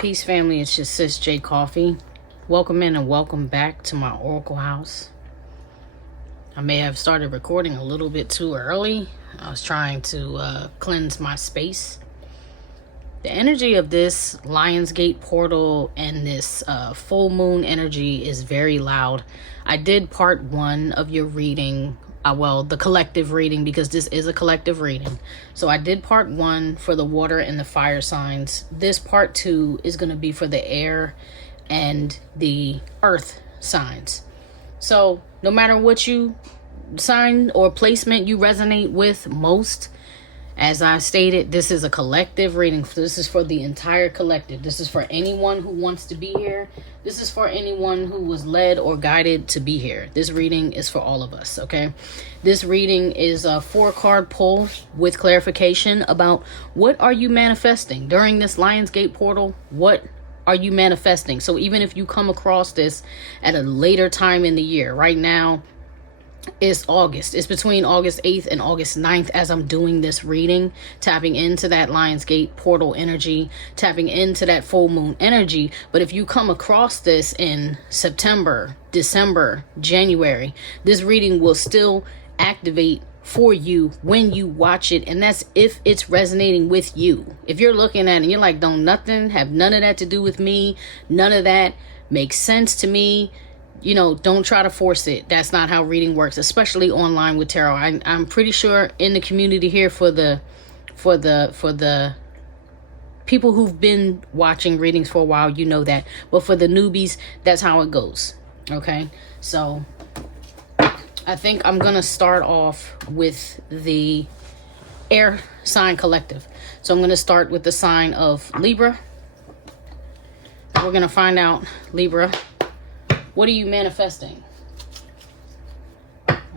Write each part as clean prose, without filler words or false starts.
Peace, family. It's just Sis J Coffee. Welcome in and welcome back to my Oracle house. I may have started recording a little bit too early. I was trying to cleanse my space. The energy of this Lionsgate portal and this full moon energy is very loud. I did part one of your reading. Well, the collective reading, because this is a collective reading. So I did part one for the water and the fire signs. This part two is going to be for the air and the earth signs. So no matter what you sign or placement you resonate with most, as I stated, this is a collective reading. This is for the entire collective. This is for anyone who wants to be here. This is for anyone who was led or guided to be here. This reading is for all of us, okay? This reading is a 4-card pull with clarification about what are you manifesting during this Lionsgate portal. What are you manifesting? So even if you come across this at a later time in the year, right now, it's August. It's between August 8th and August 9th as I'm doing this reading, tapping into that Lionsgate portal energy, tapping into that full moon energy. But if you come across this in September, December, January, this reading will still activate for you when you watch it. And that's if it's resonating with you. If you're looking at it and you're like, don't nothing have none of that to do with me, none of that makes sense to me, you know, don't try to force it. That's not how reading works, especially online with tarot. I'm pretty sure in the community here for the people who've been watching readings for a while, you know that. But for the newbies, that's how it goes. Okay, so I think I'm gonna start off with the air sign collective. So I'm gonna start with the sign of Libra. We're gonna find out, Libra, what are you manifesting?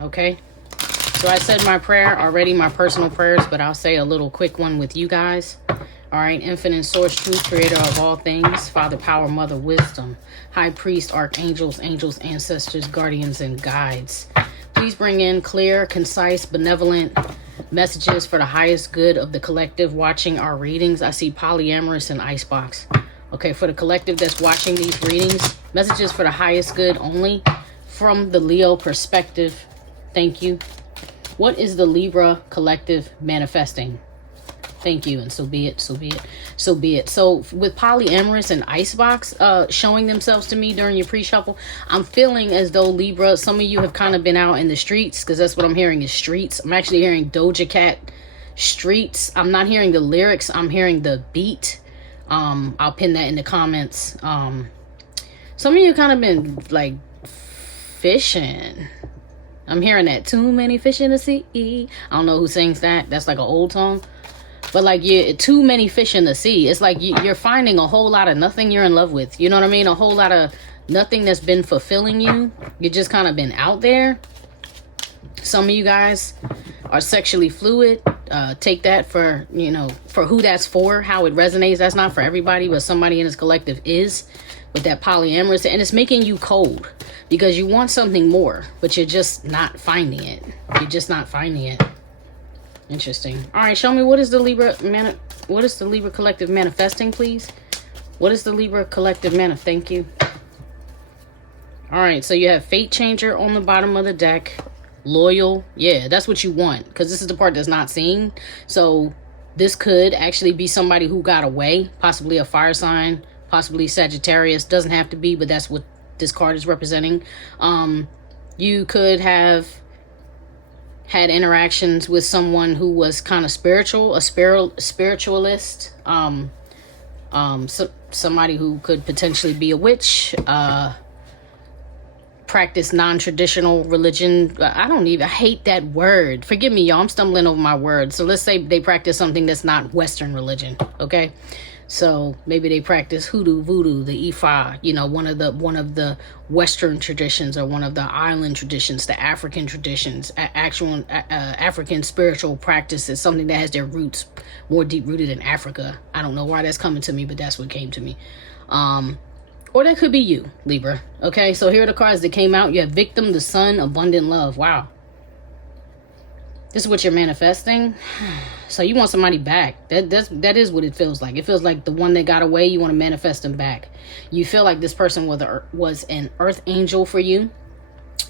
Okay. So I said my prayer already, my personal prayers, but I'll say a little quick one with you guys. All right. Infinite source, truth, creator of all things, Father, power, mother, wisdom, high priest, archangels, angels, ancestors, guardians, and guides. Please bring in clear, concise, benevolent messages for the highest good of the collective watching our readings. I see polyamorous and icebox. Okay, for the collective that's watching these readings, messages for the highest good only from the Leo perspective. Thank you. What is the Libra collective manifesting? Thank you, and so be it, so be it, so be it. So with polyamorous and icebox showing themselves to me during your pre-shuffle, I'm feeling as though Libra, some of you have kind of been out in the streets, because that's what I'm hearing is streets. I'm actually hearing Doja Cat streets. I'm not hearing the lyrics. I'm hearing the beat. I'll pin that in the comments. Some of you kind of been like fishing. I'm hearing that. Too many fish in the sea. I don't know who sings that. That's like an old song. But like, too many fish in the sea. It's like you're finding a whole lot of nothing you're in love with. You know what I mean? A whole lot of nothing that's been fulfilling you. You just kind of been out there. Some of you guys are sexually fluid. Take that for, you know, for who that's for, how it resonates. That's not for everybody, but somebody in this collective is with that polyamorous. And it's making you cold because you want something more, but you're just not finding it. You're just not finding it. Interesting. All right, show me what is the Libra collective manifesting, please? What is the Libra collective Thank you. All right, so you have Fate Changer on the bottom of the deck. Loyal. Yeah, that's what you want, because this is the part that's not seen. So this could actually be somebody who got away, possibly a fire sign, possibly Sagittarius. Doesn't have to be, but that's what this card is representing. You could have had interactions with someone who was kind of spiritual, a spiritualist, somebody who could potentially be a witch, practice non-traditional religion. I hate that word. Forgive me, y'all. I'm stumbling over my words. So let's say they practice something that's not Western religion. Okay. So maybe they practice hoodoo, voodoo, the Ifa, you know, one of the Western traditions, or one of the island traditions, the African traditions, actual African spiritual practices, something that has their roots more deep rooted in Africa. I don't know why that's coming to me, but that's what came to me. Or that could be you, Libra. Okay, so here are the cards that came out. You have Victim, the Sun, Abundant Love. Wow. This is what you're manifesting. So you want somebody back. That is what it feels like. It feels like the one that got away, you want to manifest them back. You feel like this person was an earth angel for you.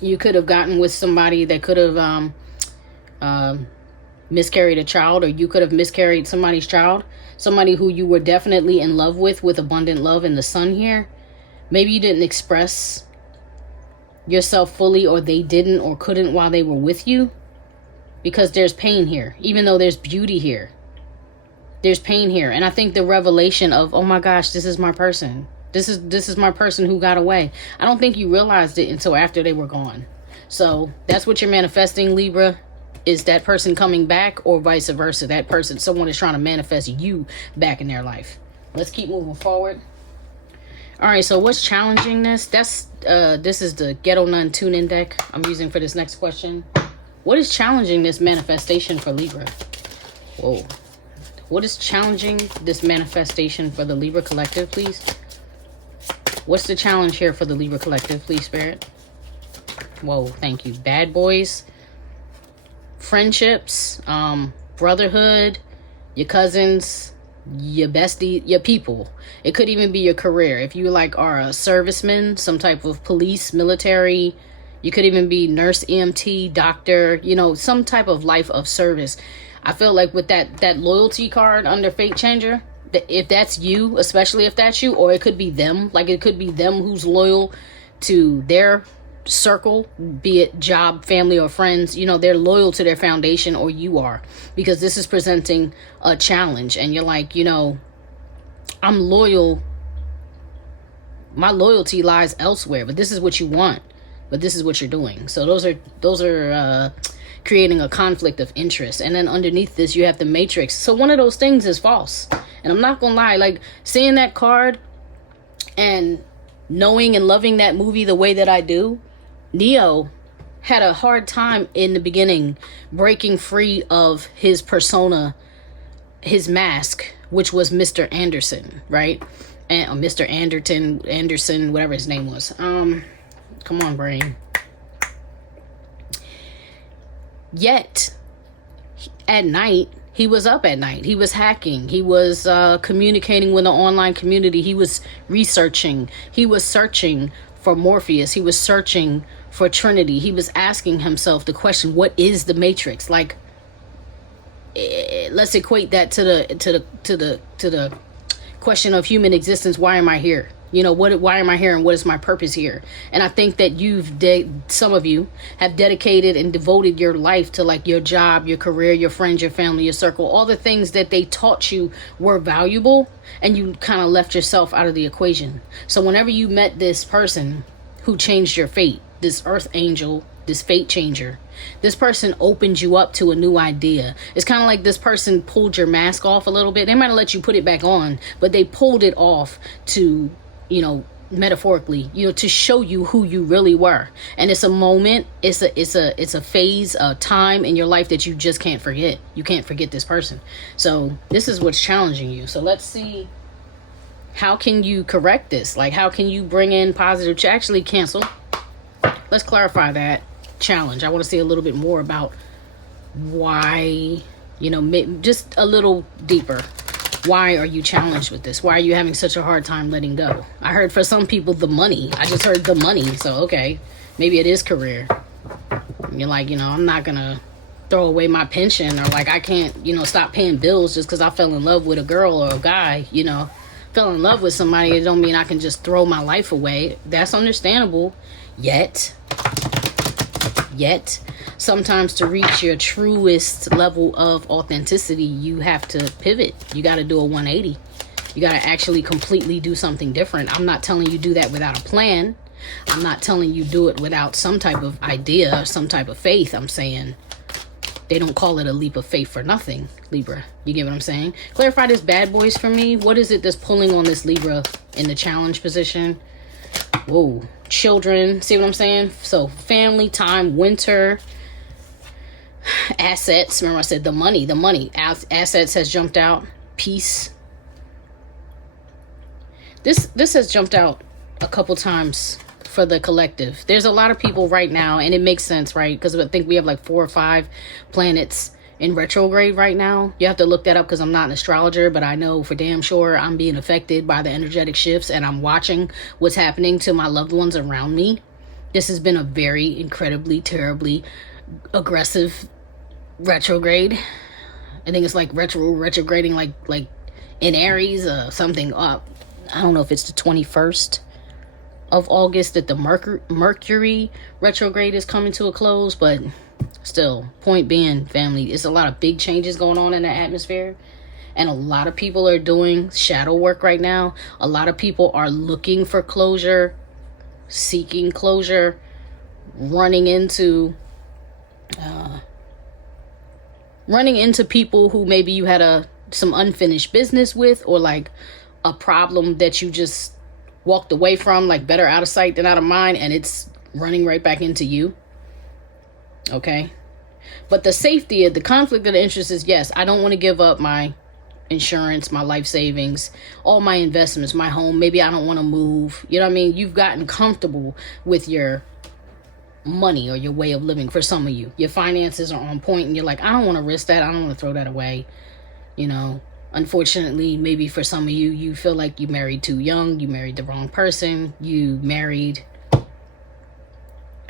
You could have gotten with somebody that could have miscarried a child, or you could have miscarried somebody's child. Somebody who you were definitely in love with abundant love in the sun here. Maybe you didn't express yourself fully, or they didn't or couldn't while they were with you. Because there's pain here, even though there's beauty here. There's pain here. And I think the revelation of, oh my gosh, this is my person. This is my person who got away. I don't think you realized it until after they were gone. So that's what you're manifesting, Libra. Is that person coming back, or vice versa? That person, someone is trying to manifest you back in their life. Let's keep moving forward. All right, so what's challenging this? This is the Ghetto Nun tune-in deck I'm using for this next question. What is challenging this manifestation for Libra? Whoa. What is challenging this manifestation for the Libra collective, please? What's the challenge here for the Libra collective, please, Spirit? Whoa, thank you. Bad boys, friendships, brotherhood, your cousins, your bestie, your people. It could even be your career. If you are a serviceman, some type of police, military. You could even be nurse, EMT, doctor, some type of life of service. I feel like with that loyalty card under Fate Changer, if that's you, especially if that's you, or it could be them, it could be them who's loyal to their circle, be it job, family, or friends, they're loyal to their foundation, or you are, because this is presenting a challenge. And you're like, I'm loyal. My loyalty lies elsewhere, but this is what you want. But this is what you're doing. So those are creating a conflict of interest. And then underneath this, you have the Matrix. So one of those things is false. And I'm not gonna lie, seeing that card and knowing and loving that movie the way that I do, Neo had a hard time in the beginning breaking free of his persona, his mask, which was Mr. Anderson, right? And Mr. Anderson, whatever his name was. Come on, brain. Yet, at night, he was up at night. He was hacking. He was communicating with the online community. He was researching. He was searching for Morpheus. He was searching for Trinity. He was asking himself the question, what is the Matrix? Let's equate that to the question of human existence. Why am I here? Why am I here, and what is my purpose here? And I think that some of you have dedicated and devoted your life to your job, your career, your friends, your family, your circle, all the things that they taught you were valuable, and you kind of left yourself out of the equation. So whenever you met this person who changed your fate, this earth angel, this fate changer, this person opened you up to a new idea. It's kind of like this person pulled your mask off a little bit. They might have let you put it back on, but they pulled it off to, metaphorically, to show you who you really were. And it's a moment, it's a phase, a time in your life that you just can't forget. You can't forget this person. So this is what's challenging you. So let's see, how can you correct this? How can you bring in positive, actually cancel. Let's clarify that challenge. I want to see a little bit more about why, just a little deeper. Why are you challenged with this? Why are you having such a hard time letting go? I heard for some people, the money. I just heard the money. So, okay, maybe it is career. You're like, I'm not going to throw away my pension, or I can't, stop paying bills just because I fell in love with a girl or a guy, fell in love with somebody. It don't mean I can just throw my life away. That's understandable. Yet, sometimes to reach your truest level of authenticity, you have to pivot. You got to do a 180. You got to actually completely do something different. I'm not telling you do that without a plan. I'm not telling you do it without some type of idea or some type of faith. I'm saying they don't call it a leap of faith for nothing, Libra. You get what I'm saying? Clarify this bad boys for me. What is it that's pulling on this Libra in the challenge position? Whoa. Children. See what I'm saying? So family, time, winter, assets. Remember I said the money. Assets has jumped out. Peace. This has jumped out a couple times for the collective. There's a lot of people right now, and it makes sense, right? Because I think we have like 4 or 5 planets in retrograde right now. You have to look that up because I'm not an astrologer, but I know for damn sure I'm being affected by the energetic shifts, and I'm watching what's happening to my loved ones around me. This has been a very incredibly, terribly aggressive retrograde. I think it's like retrograding like in Aries, something up. I don't know if it's the 21st of August that the Mercury retrograde is coming to a close, but still, point being, family, it's a lot of big changes going on in the atmosphere, and a lot of people are doing shadow work right now. A lot of people are looking for closure, seeking closure, running into people who maybe you had some unfinished business with, or like a problem that you just walked away from, like better out of sight than out of mind, and it's running right back into you. Okay? But the safety of the conflict of the interest is, yes, I don't want to give up my insurance, my life savings, all my investments, my home. Maybe I don't want to move. You know what I mean? You've gotten comfortable with your money or your way of living. For some of you, your finances are on point and you're like, I don't want to risk that. I don't want to throw that away. You know, unfortunately, maybe for some of you, you feel like you married too young, you married the wrong person, you married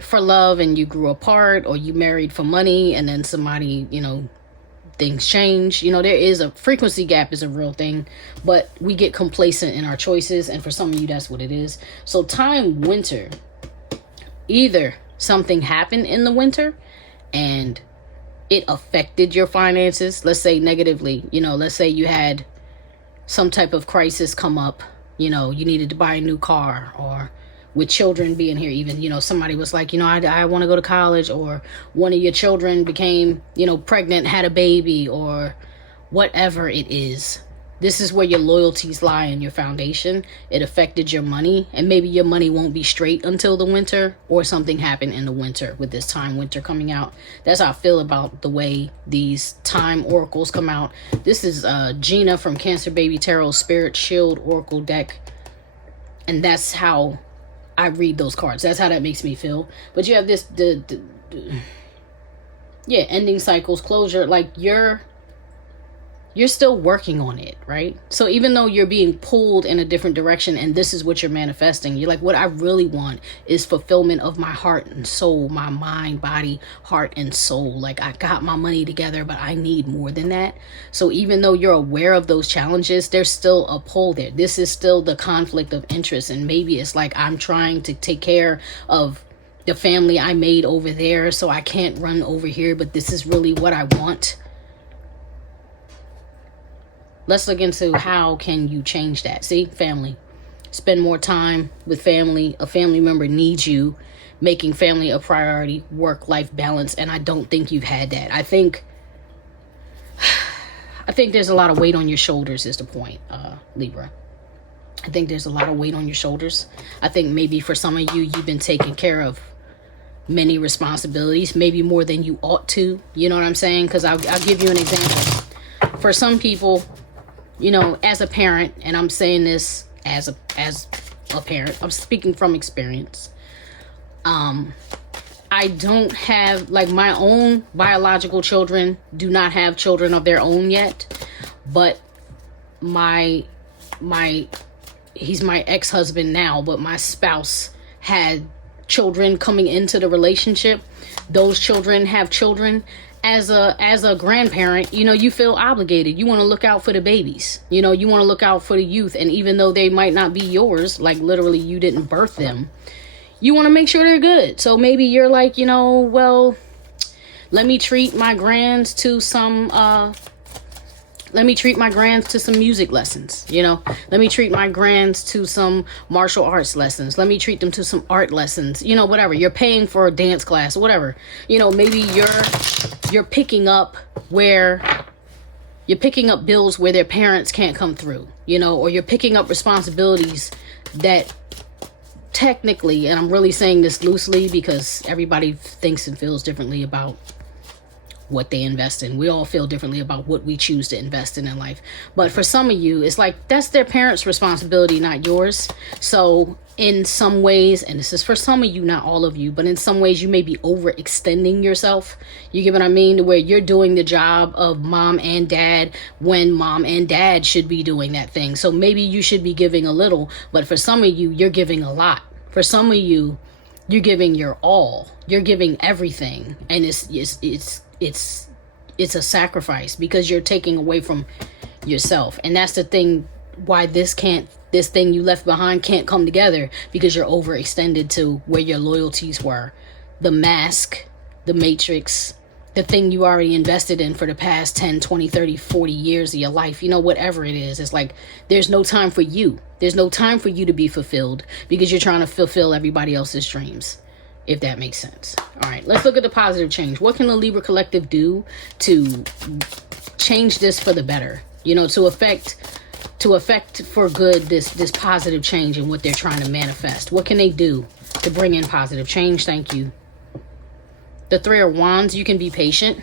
for love and you grew apart, or you married for money and then somebody, you know, things change. You know, there is a frequency gap, is a real thing, but we get complacent in our choices, and for some of you, that's what it is. So time winter, either something happened in the winter and it affected your finances, let's say negatively. You know, let's say you had some type of crisis come up, you know, you needed to buy a new car, or with children being here, even, you know, somebody was like, you know, I want to go to college, or one of your children became, you know, pregnant, had a baby, or whatever it is. This is where your loyalties lie in your foundation. It affected your money, and maybe your money won't be straight until the winter, or something happened in the winter with this time winter coming out. That's how I feel about the way these time oracles come out. This is Gina from Cancer Baby Tarot Spirit Shield Oracle deck, and that's how I read those cards. That's how that makes me feel. But you have this ending cycles, closure, like you're still working on it, right? So even though you're being pulled in a different direction, and this is what you're manifesting, you're like, what I really want is fulfillment of my heart and soul, my mind, body, heart, and soul. Like, I got my money together, but I need more than that. So even though you're aware of those challenges, there's still a pull there. This is still the conflict of interest. And maybe it's like, I'm trying to take care of the family I made over there, so I can't run over here, but this is really what I want. Let's look into how can you change that. See, family. Spend more time with family. A family member needs you. Making family a priority. Work-life balance. And I don't think you've had that. I think there's a lot of weight on your shoulders is the point, Libra. I think there's a lot of weight on your shoulders. I think maybe for some of you, you've been taking care of many responsibilities. Maybe more than you ought to. You know what I'm saying? Because I'll give you an example. For some people, you know, as a parent, and I'm saying this as a parent, I'm speaking from experience. I don't have, like, my own biological children do not have children of their own yet, but he's my ex-husband now, but my spouse had children coming into the relationship. Those children have children. As a grandparent, you know, you feel obligated. You want to look out for the babies. You know, you want to look out for the youth. And even though they might not be yours, like literally you didn't birth them, you want to make sure they're good. So maybe you're like, you know, well, let me treat my grands to some music lessons, you know. Let me treat my grands to some martial arts lessons. Let me treat them to some art lessons, you know, whatever. You're paying for a dance class, whatever. You know, maybe you're picking up bills where their parents can't come through, you know, or you're picking up responsibilities that technically, and I'm really saying this loosely because everybody thinks and feels differently about what they invest in. We all feel differently about what we choose to invest in life. But for some of you, it's like that's their parents' responsibility, not yours. So in some ways, and this is for some of you, not all of you, but in some ways you may be overextending yourself. You get what I mean? To where you're doing the job of mom and dad when mom and dad should be doing that thing. So maybe you should be giving a little, but for some of you, you're giving a lot. For some of you, you're giving your all. You're giving everything. And it's a sacrifice because you're taking away from yourself. And that's the thing why this thing you left behind can't come together, because you're overextended to where your loyalties were. The mask, the matrix, the thing you already invested in for the past 10, 20, 30, 40 years of your life, you know, whatever it is. It's like there's no time for you. There's no time for you to be fulfilled because you're trying to fulfill everybody else's dreams, if that makes sense. All right, let's look at the positive change. What can the Libra collective do to change this for the better? You know, to affect for good this positive change in what they're trying to manifest. What can they do to bring in positive change? Thank you. The Three of Wands, you can be patient.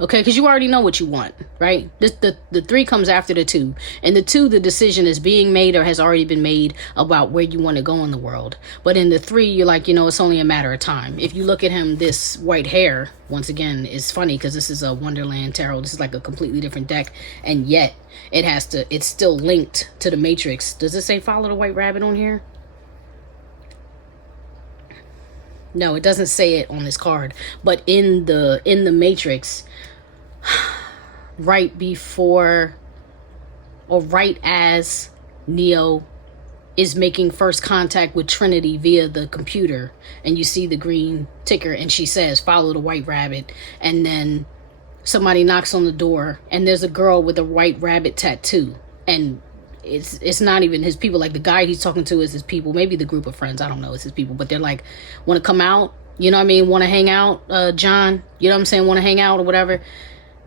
Okay, because you already know what you want, right? The 3 comes after the 2. And the 2, the decision is being made or has already been made about where you want to go in the world. But in the 3, you're like, you know, it's only a matter of time. If you look at him, this white hair, once again, is funny because this is a Wonderland Tarot. This is like a completely different deck. And yet, it's still linked to the Matrix. Does it say follow the white rabbit on here? No, it doesn't say it on this card. But in the Matrix, right before or right as Neo is making first contact with Trinity via the computer, and you see the green ticker and she says follow the white rabbit, and then somebody knocks on the door and there's a girl with a white rabbit tattoo, and it's not even his people. Like the guy he's talking to is his people, maybe the group of friends, I don't know, it's his people, but they're like, want to come out, you know what I mean, want to hang out, John, you know what I'm saying, want to hang out or whatever.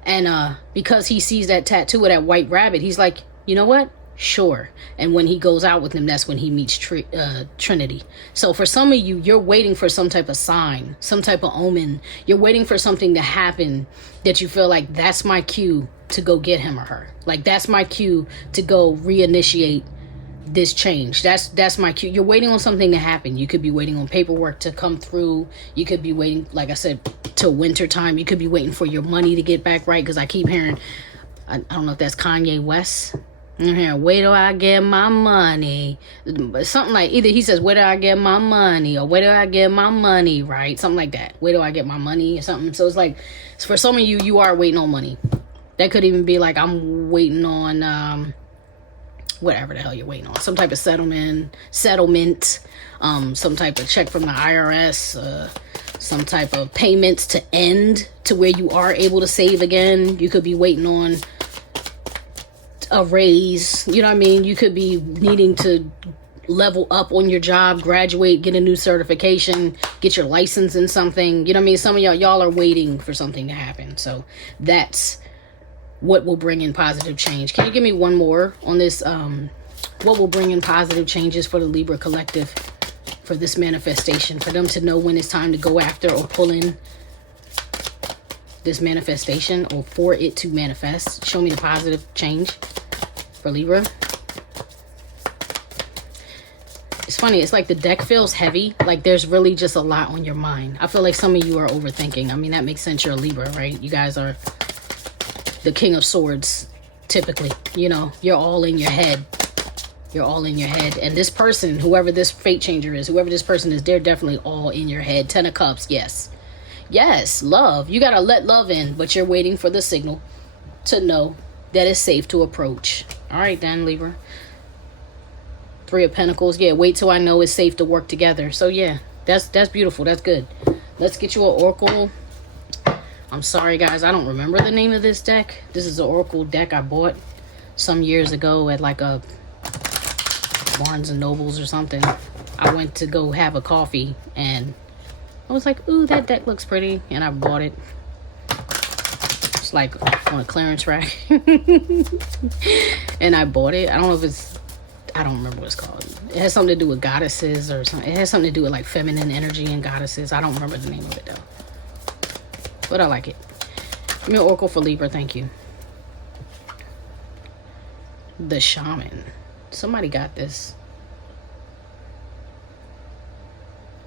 And because he sees that tattoo of that white rabbit, he's like, you know what? Sure. And when he goes out with him, that's when he meets Trinity. So for some of you, you're waiting for some type of sign, some type of omen. You're waiting for something to happen that you feel like that's my cue to go get him or her. Like that's my cue to go reinitiate this change. That's my cue. You're waiting on something to happen. You could be waiting on paperwork to come through. You could be waiting, like I said, till winter time. You could be waiting for your money to get back right, because I keep hearing, I don't know if that's Kanye West. I'm hearing, wait till I get my money. Something like, either he says, wait till I get my money, or wait till I get my money, right? Something like that. Wait till I get my money or something. So it's like, for some of you, you are waiting on money. That could even be like, I'm waiting on, whatever the hell you're waiting on. Some type of settlement, some type of check from the IRS, some type of payments to end to where you are able to save again. You could be waiting on a raise, you know what I mean? You could be needing to level up on your job, graduate, get a new certification, get your license in something, you know what I mean? Some of y'all are waiting for something to happen. So that's what will bring in positive change. Can you give me one more on this? What will bring in positive changes for the Libra collective for this manifestation, for them to know when it's time to go after or pull in this manifestation, or for it to manifest? Show me the positive change for Libra. It's funny, it's like the deck feels heavy, like there's really just a lot on your mind. I feel like some of you are overthinking. I mean, that makes sense, you're a Libra, right? You guys are the King of Swords, typically. You know, you're all in your head. You're all in your head. And this person, whoever this fate changer is, whoever this person is, they're definitely all in your head. 10 of Cups, yes. Yes, love. You gotta let love in, but you're waiting for the signal to know that it's safe to approach. All right then, Libra. 3 of Pentacles. Yeah, wait till I know it's safe to work together. So yeah, that's beautiful. That's good. Let's get you an Oracle. I'm sorry, guys, I don't remember the name of this deck. This is an Oracle deck I bought some years ago at like a Barnes and Nobles or something. I went to go have a coffee and I was like, ooh, that deck looks pretty, and I bought it. It's like on a clearance rack. And I bought it. I don't know if it's, I don't remember what it's called. It has something to do with goddesses or something. It has something to do with like feminine energy and goddesses. I don't remember the name of it though, but I like it. Give me an oracle for Libra, thank you. The Shaman. Somebody got this.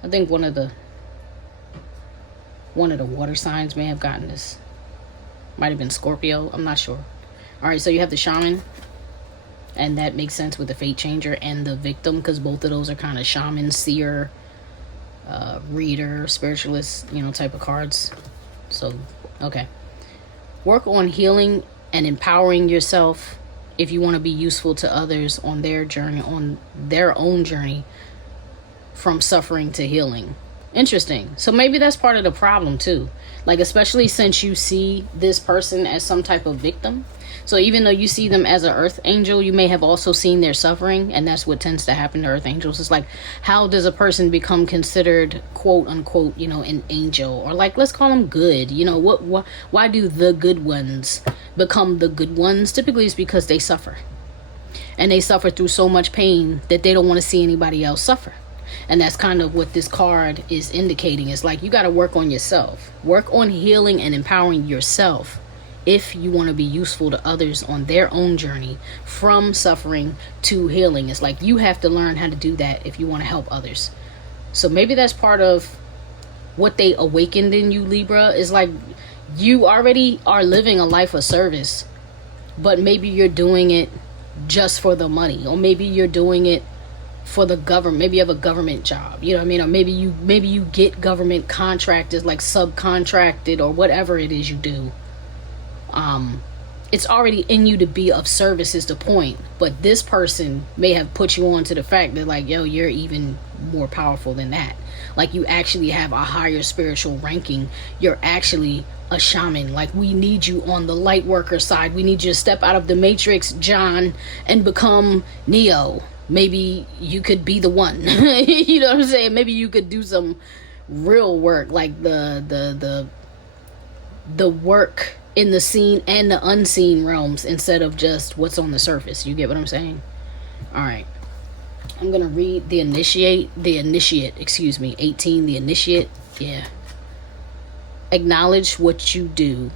I think one of the water signs may have gotten this. Might have been Scorpio, I'm not sure. All right, so you have the Shaman, and that makes sense with the Fate Changer and the Victim, because both of those are kind of shaman, seer, reader, spiritualist, you know, type of cards. So, okay. Work on healing and empowering yourself if you want to be useful to others on their journey, on their own journey from suffering to healing. Interesting. So maybe that's part of the problem too. Like, especially since you see this person as some type of victim. So even though you see them as an earth angel, you may have also seen their suffering. And that's what tends to happen to earth angels. It's like, how does a person become considered, quote unquote, you know, an angel? Or like, let's call them good. You know, why do the good ones become the good ones? Typically it's because they suffer. And they suffer through so much pain that they don't want to see anybody else suffer. And that's kind of what this card is indicating. It's like, you got to work on yourself. Work on healing and empowering yourself if you want to be useful to others on their own journey from suffering to healing. It's like, you have to learn how to do that if you want to help others. So maybe that's part of what they awakened in you, Libra. Is like, you already are living a life of service, but maybe you're doing it just for the money, or maybe you're doing it for the government. Maybe you have a government job, you know what I mean? Or maybe you get government contractors, like subcontracted, or whatever it is you do. It's already in you to be of service is the point. But this person may have put you on to the fact that, like, yo, you're even more powerful than that. Like, you actually have a higher spiritual ranking. You're actually a shaman. Like, we need you on the light worker side. We need you to step out of the matrix, John, and become Neo. Maybe you could be the one. You know what I'm saying? Maybe you could do some real work, like the work in the seen and the unseen realms, instead of just what's on the surface. You get what I'm saying? All right. I'm going to read the initiate, 18, the initiate. Yeah. Acknowledge what you do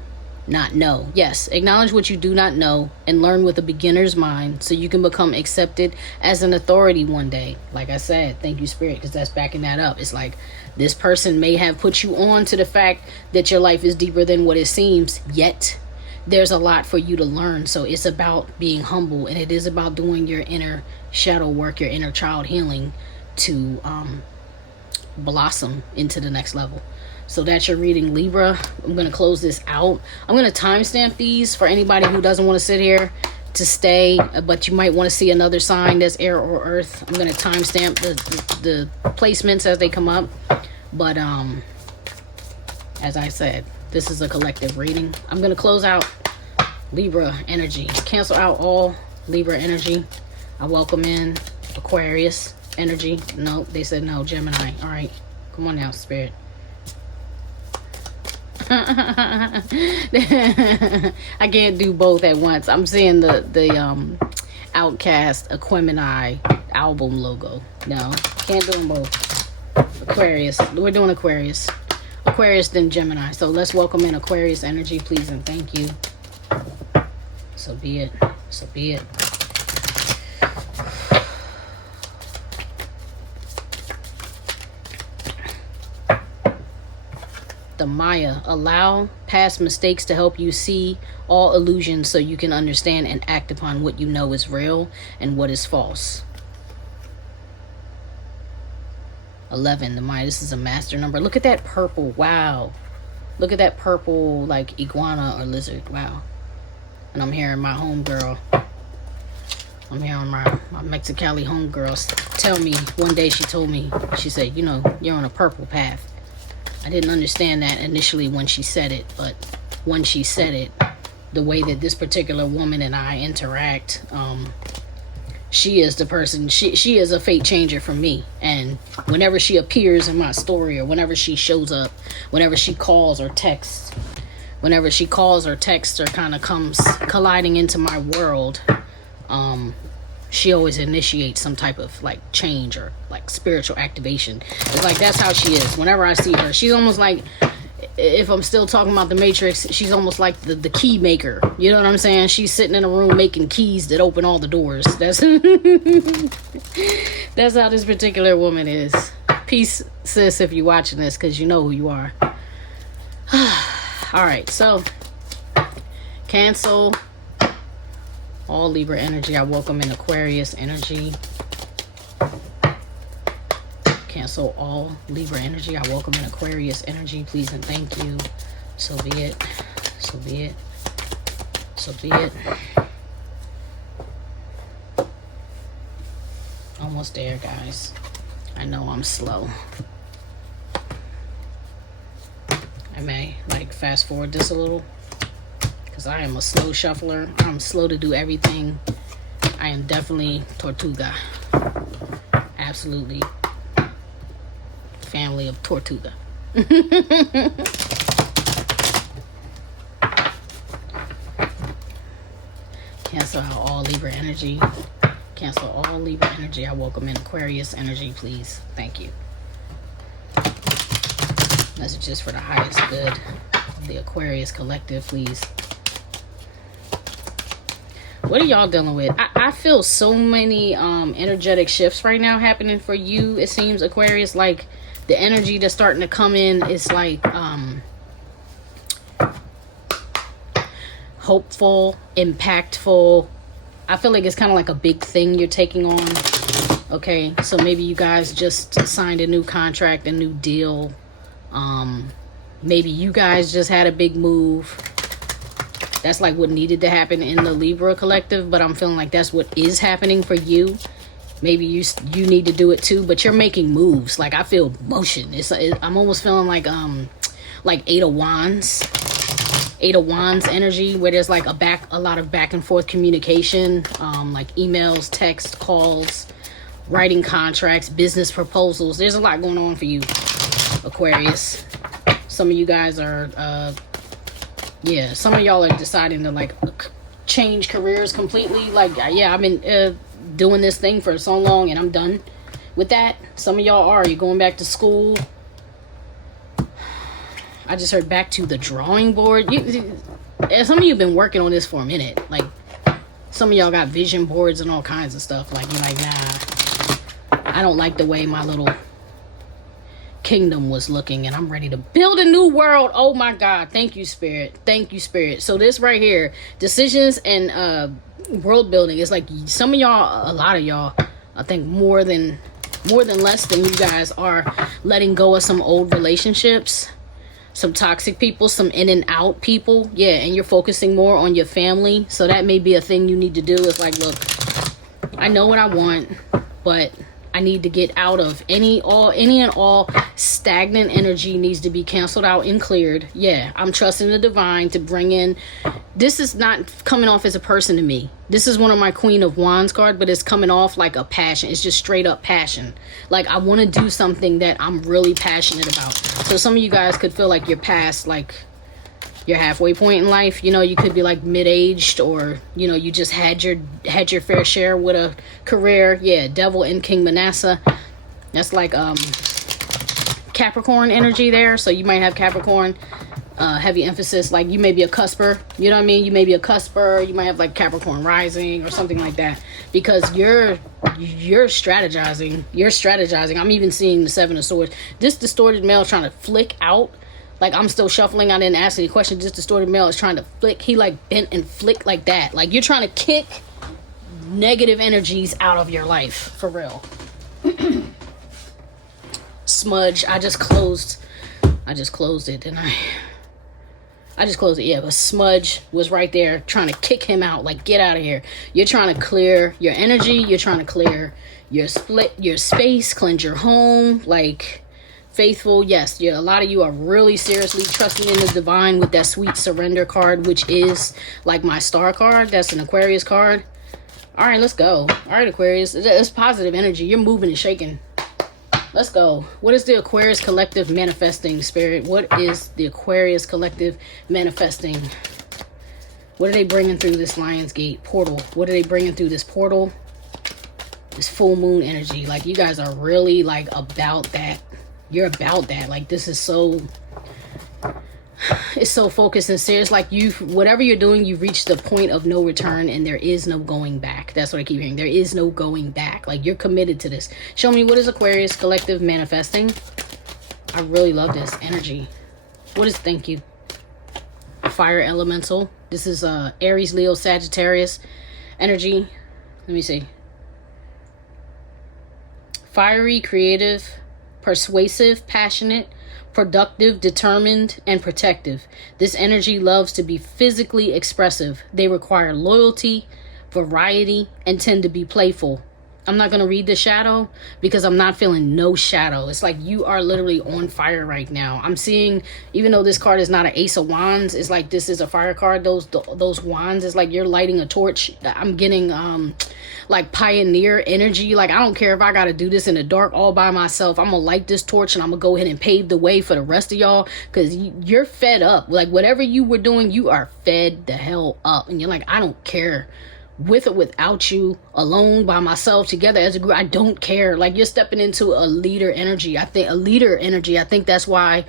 not know. Yes, acknowledge what you do not know and learn with a beginner's mind so you can become accepted as an authority one day. Like I said, thank you, Spirit, because that's backing that up. It's like, this person may have put you on to the fact that your life is deeper than what it seems, yet there's a lot for you to learn. So it's about being humble, and it is about doing your inner shadow work, your inner child healing, to blossom into the next level. So that's your reading, Libra. I'm going to close this out. I'm going to timestamp these for anybody who doesn't want to sit here to stay, but you might want to see another sign that's air or earth. I'm going to timestamp the placements as they come up. But as I said, this is a collective reading. I'm going to close out Libra energy. Cancel out all Libra energy. I welcome in Aquarius energy. No, they said no. Gemini. All right. Come on now, Spirit. I can't do both at once. I'm seeing the Outcast Aquemini album logo. No, can't do them both. Aquarius. We're doing Aquarius. Aquarius, then Gemini. So let's welcome in Aquarius energy, please, and thank you. So be it. So be it. The Maya. Allow past mistakes to help you see all illusions so you can understand and act upon what you know is real and what is false. 11. The Maya. This is a master number. Look at that purple. Wow. Look at that purple, like iguana or lizard. Wow. And I'm hearing my homegirl. I'm hearing my Mexicali homegirl tell me, one day she told me, she said, you know, you're on a purple path. I didn't understand that initially when she said it, but when she said it, the way that this particular woman and I interact, she is the person, she is a fate changer for me. And whenever she appears in my story, or whenever she shows up, whenever she calls or texts, or kind of comes colliding into my world, she always initiates some type of like change or like spiritual activation. It's like, that's how she is. Whenever I see her, she's almost like, if I'm still talking about the Matrix, she's almost like the key maker. You know what I'm saying? She's sitting in a room making keys that open all the doors. That's that's how this particular woman is. Peace, sis, if you're watching this, because you know who you are. All right, so cancel all Libra energy. I welcome in Aquarius energy. Cancel all Libra energy. I welcome in Aquarius energy. Please and thank you. So be it. So be it. So be it. Almost there, guys. I know I'm slow. I may like fast forward this a little because I am a slow shuffler. I'm slow to do everything. I am definitely Tortuga. Absolutely. Family of Tortuga. Cancel out all Libra energy. Cancel all Libra energy. I welcome in Aquarius energy, please. Thank you. Messages for the highest good of the Aquarius collective, please. What are y'all dealing with? I feel so many energetic shifts right now happening for you. It seems, Aquarius, like the energy that's starting to come in is like hopeful, impactful. I feel like it's kind of like a big thing you're taking on. Okay, so maybe you guys just signed a new contract, a new deal. Maybe you guys just had a big move. That's like what needed to happen in the Libra collective, but I'm feeling like that's what is happening for you. Maybe you need to do it too, but you're making moves. Like I feel motion. I'm almost feeling like Eight of Wands energy, where there's like a lot of back and forth communication, like emails, text, calls, writing contracts, business proposals. There's a lot going on for you, Aquarius. Some of you guys are some of y'all are deciding to like change careers completely. Like I've been doing this thing for so long and I'm done with that. Some of y'all are. You're going back to school. I just heard back to the drawing board. Some of you have been working on this for a minute. Like, some of y'all got vision boards and all kinds of stuff. Like, you're like, nah, I don't like the way my little kingdom was looking, and I'm ready to build a new world. Oh my God. Thank you, Spirit. Thank you, Spirit. So this right here, decisions and world building, is like some of y'all, a lot of y'all, I think more than less than you guys are letting go of some old relationships. Some toxic people, some in and out people. Yeah, and you're focusing more on your family. So that may be a thing you need to do. It's like, look, I know what I want, but I need to get out of any and all stagnant energy needs to be canceled out and cleared. Yeah, I'm trusting the divine to bring in. This is not coming off as a person to me. This is one of my Queen of Wands card, but it's coming off like a passion. It's just straight up passion. Like, I want to do something that I'm really passionate about. So some of you guys could feel like you're past like your halfway point in life. You know, you could be like mid-aged, or you know, you just had your fair share with a career. Yeah, Devil and King Manasseh. That's like Capricorn energy there. So you might have Capricorn. Heavy emphasis, like you may be a cusper, you know what I mean? You may be a cusper, you might have like Capricorn rising or something like that, because you're strategizing. I'm even seeing the Seven of Swords. This distorted male is trying to flick out. Like, I'm still shuffling, I didn't ask any questions. This distorted male is trying to flick. He like bent and flicked like that. Like, you're trying to kick negative energies out of your life, for real. Smudge, I just closed it, didn't I? I just closed it, yeah, but Smudge was right there trying to kick him out, like, get out of here. You're trying to clear your energy, you're trying to clear your space, cleanse your home, like, faithful. Yes, yeah, a lot of you are really seriously trusting in the divine with that sweet surrender card, which is like my star card. That's an Aquarius card. All right, let's go. All right, Aquarius, it's positive energy. You're moving and shaking. Let's go. What is the Aquarius collective manifesting, Spirit? What is the Aquarius collective manifesting? What are they bringing through this Lionsgate portal? What are they bringing through this portal? This full moon energy. Like, you guys are really like about that. You're about that. Like, this is so... is so focused and serious. Like whatever you're doing, you've reached the point of no return and there is no going back. That's what I keep hearing. There is no going back. Like you're committed to this. Show me, what is Aquarius collective manifesting? I really love this energy. What is, thank you. Fire elemental. This is Aries, Leo, Sagittarius energy. Let me see. Fiery, creative, persuasive, passionate, productive, determined, and protective. This energy loves to be physically expressive. They require loyalty, variety, and tend to be playful. I'm not going to read the shadow because I'm not feeling no shadow. It's like you are literally on fire right now. I'm seeing, even though this card is not an Ace of Wands, it's like this is a fire card. Those wands, it's like you're lighting a torch. I'm getting like pioneer energy. Like, I don't care if I got to do this in the dark all by myself. I'm going to light this torch and I'm going to go ahead and pave the way for the rest of y'all, because you're fed up. Like, whatever you were doing, you are fed the hell up. And you're like, I don't care. With or without you, alone, by myself, together as a group, I don't care. Like, you're stepping into a leader energy. I think that's why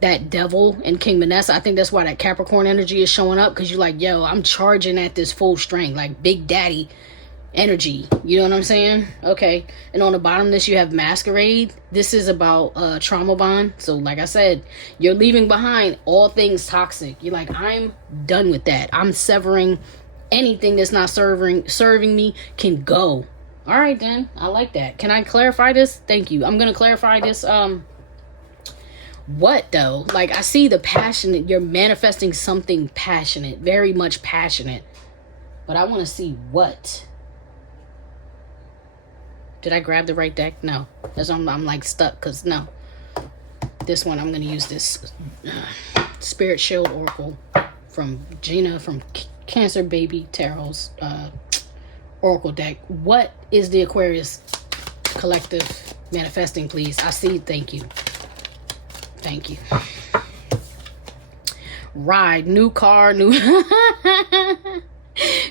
that Devil and King Manessa, I think that's why that Capricorn energy is showing up, because you're like, yo, I'm charging at this full strength, like Big Daddy energy. You know what I'm saying? Okay. And on the bottom of this, you have Masquerade. This is about trauma bond. So like I said, you're leaving behind all things toxic. You're like, I'm done with that. I'm severing anything that's not serving me can go. All right, then. I like that. Can I clarify this? Thank you. I'm going to clarify this. What, though? Like, I see the passionate. You're manifesting something passionate. Very much passionate. But I want to see what. Did I grab the right deck? No. That's why I'm like stuck, because no. This one, I'm going to use this Spirit Shield Oracle from Gina from Cancer Baby Tarot's Oracle deck. What is the Aquarius collective manifesting, please? I see. Thank you. Thank you. Ride. New car.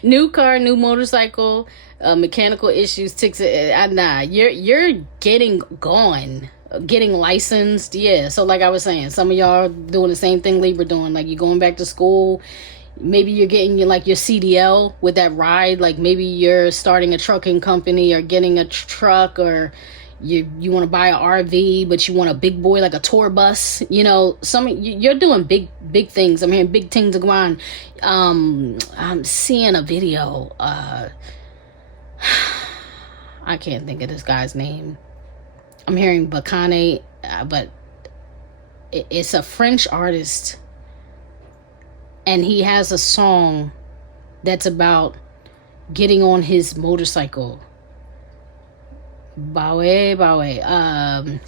New car, new motorcycle, mechanical issues, ticks. Nah, you're getting gone. Getting licensed. Yeah. So like I was saying, some of y'all doing the same thing Libra doing. Like, you're going back to school. Maybe you're getting your CDL with that ride. Like, maybe you're starting a trucking company or getting a truck, or you want to buy an RV, but you want a big boy, like a tour bus. You know, you're doing big things. I'm hearing big things are going on. I'm seeing a video. I can't think of this guy's name. I'm hearing Bacane, but it's a French artist. And he has a song that's about getting on his motorcycle. Bawe.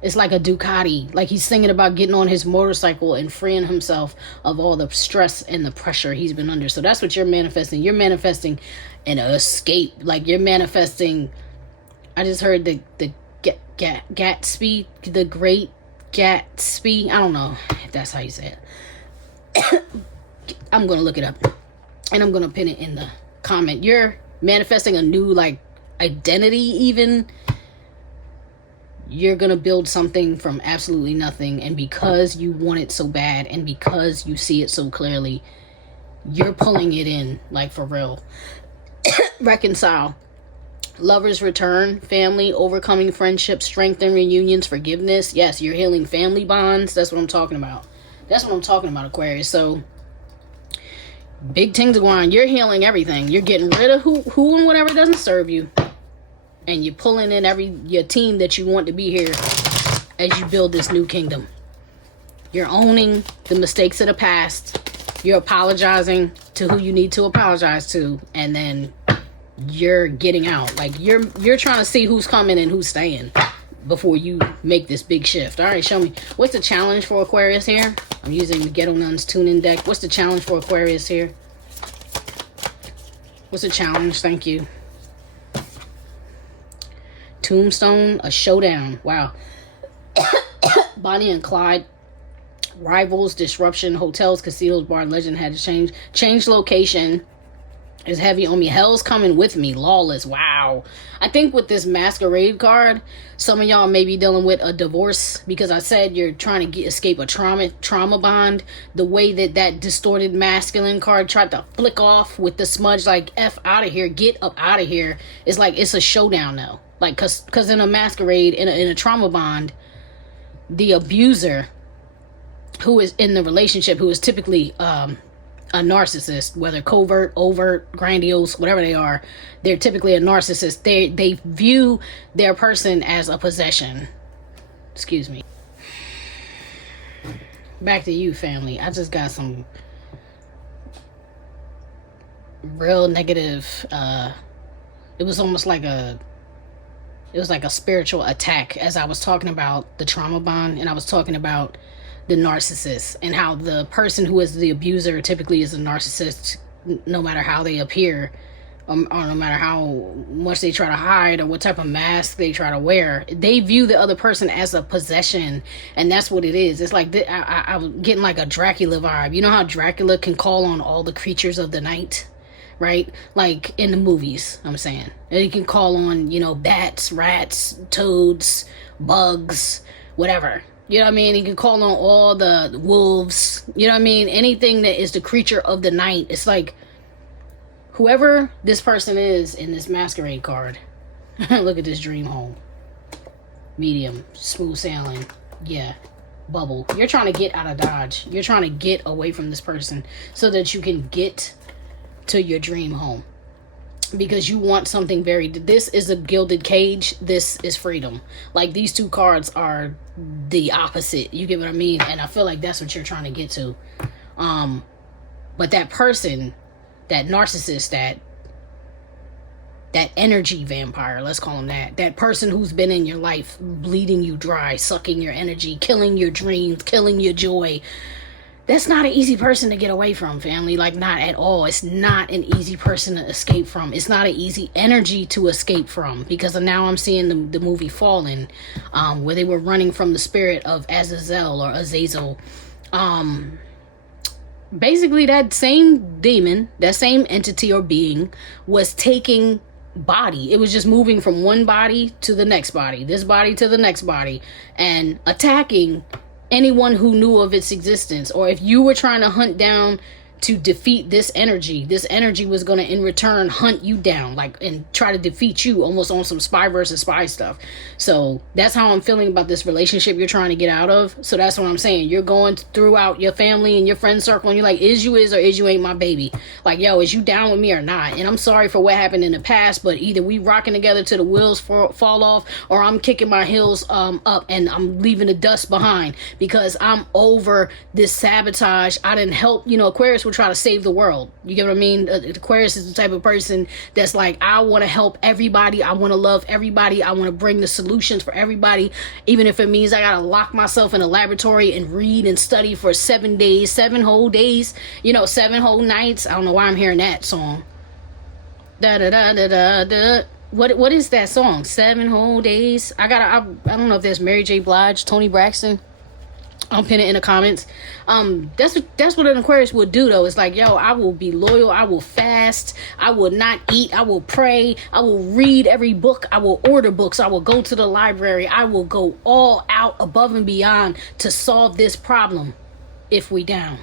It's like a Ducati. Like, he's singing about getting on his motorcycle and freeing himself of all the stress and the pressure he's been under. So that's what you're manifesting. You're manifesting an escape. Like, you're manifesting. I just heard the Gatsby, the Great Gatsby. I don't know if that's how you say it. I'm going to look it up and I'm going to pin it in the comment. You're manifesting a new, like, identity even. You're going to build something from absolutely nothing. And because you want it so bad and because you see it so clearly, you're pulling it in, like, for real. Reconcile. Lovers return, family, overcoming friendships, strengthen reunions, forgiveness. Yes, you're healing family bonds. That's what I'm talking about. That's what I'm talking about, Aquarius. So, big things are going on. You're healing everything. You're getting rid of who and whatever doesn't serve you. And you're pulling in your team that you want to be here as you build this new kingdom. You're owning the mistakes of the past. You're apologizing to who you need to apologize to. And then you're getting out. Like, you're trying to see who's coming and who's staying before you make this big shift. All right, show me. What's the challenge for Aquarius here? I'm using the Ghetto Nuns tune-in deck. What's the challenge for Aquarius here? What's the challenge? Thank you. Tombstone, a showdown. Wow. Bonnie and Clyde. Rivals, disruption, hotels, casinos, bar, legend had to change. Change location is heavy on me. Hell's coming with me. Lawless. Wow. Wow. I think with this masquerade card, some of y'all may be dealing with a divorce, because I said you're trying to escape a trauma bond. The way that distorted masculine card tried to flick off with the smudge, like, F out of here, get up out of here. It's like, it's a showdown now. Like, cause in a masquerade, in a trauma bond, the abuser who is in the relationship, who is typically a narcissist, whether covert, overt, grandiose, whatever they are, they're typically a narcissist. They view their person as a possession. Excuse me. Back to you, family. I just got some real negative, it was almost like a spiritual attack, as I was talking about the trauma bond, and I was talking about the narcissist, and how the person who is the abuser typically is a narcissist, no matter how they appear, or no matter how much they try to hide, or what type of mask they try to wear. They view the other person as a possession, and that's what it is. It's like, I'm getting like a Dracula vibe. You know how Dracula can call on all the creatures of the night, right? Like in the movies, I'm saying. And he can call on, bats, rats, toads, bugs, whatever. You know what I mean? He can call on all the wolves. You know what I mean? Anything that is the creature of the night. It's like, whoever this person is in this masquerade card. Look at this dream home. Medium. Smooth sailing. Yeah. Bubble. You're trying to get out of Dodge. You're trying to get away from this person so that you can get to your dream home. Because you want something this is a gilded cage, this is freedom. Like, these two cards are the opposite, you get what I mean? And I feel like that's what you're trying to get to. But that person, that narcissist, that energy vampire, let's call him that person who's been in your life, bleeding you dry, sucking your energy, killing your dreams, killing your joy, that's not an easy person to get away from, family. Like, not at all. It's not an easy person to escape from. It's not an easy energy to escape from. Because now I'm seeing the movie Fallen, where they were running from the spirit of Azazel or Azazel. Basically, that same demon, that same entity or being, was taking body. It was just moving from one body to the next body, this body to the next body, and attacking anyone who knew of its existence. Or if you were trying to hunt down to defeat this energy was going to in return hunt you down, like, and try to defeat you, almost on some spy versus spy stuff. So that's how I'm feeling about this relationship you're trying to get out of. So that's what I'm saying. You're going throughout your family and your friend circle, and you're like, is you is or is you ain't my baby? Like, yo, is you down with me or not? And I'm sorry for what happened in the past, but either we rocking together till the wheels fall off, or I'm kicking my heels up and I'm leaving the dust behind, because I'm over this sabotage. I didn't help, Aquarius try to save the world. You get what I mean? Aquarius is the type of person that's like, I want to help everybody. I want to love everybody. I want to bring the solutions for everybody, even if it means I gotta lock myself in a laboratory and read and study for 7 days, 7 whole days, 7 whole nights. I don't know why I'm hearing that song. Da da da da da da. What is that song? 7 whole days. I don't know if that's Mary J. Blige, Tony Braxton. I'll pin it in the comments. That's what an Aquarius would do, though. It's like, yo, I will be loyal. I will fast. I will not eat. I will pray. I will read every book. I will order books. I will go to the library. I will go all out above and beyond to solve this problem if we down.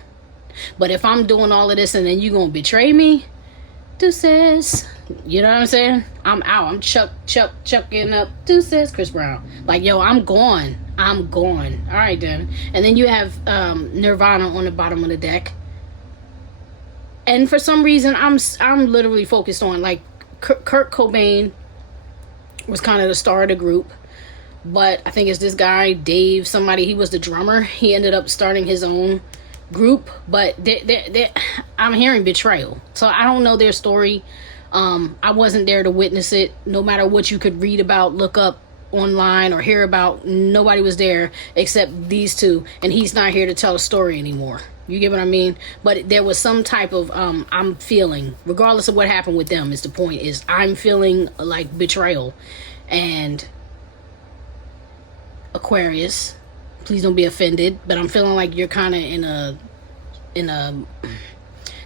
But if I'm doing all of this and then you gonna betray me, deuces. You know what I'm saying? I'm out. I'm chucking up. Deuces, Chris Brown. Like, yo, I'm gone. All right, then. And then you have Nirvana on the bottom of the deck. And for some reason, I'm literally focused on, like, Kurt Cobain was kind of the star of the group. But I think it's this guy, Dave, he was the drummer. He ended up starting his own group. But I'm hearing betrayal. So I don't know their story. I wasn't there to witness it. No matter what you could read about, look up online, or hear about, nobody was there except these two, and he's not here to tell a story anymore. You get what I mean? But there was some type of I'm feeling, regardless of what happened with them, is the point, is I'm feeling like betrayal. And Aquarius, please don't be offended, but I'm feeling like you're kind of in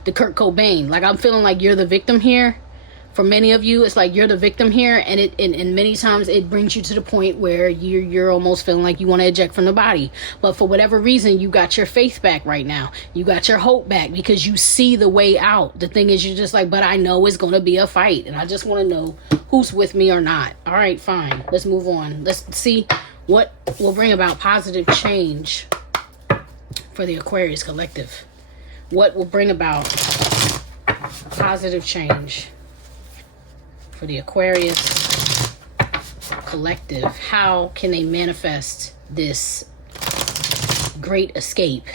the Kurt Cobain, like, I'm feeling like you're the victim here, For many of you, it's like you're the victim here, and and many times it brings you to the point where you're almost feeling like you want to eject from the body. But for whatever reason, you got your faith back right now. You got your hope back because you see the way out. The thing is, you're just like, but I know it's going to be a fight, and I just want to know who's with me or not. All right, fine. Let's move on. Let's see what will bring about positive change for the Aquarius collective. What will bring about positive change for the Aquarius collective? How can they manifest this great escape?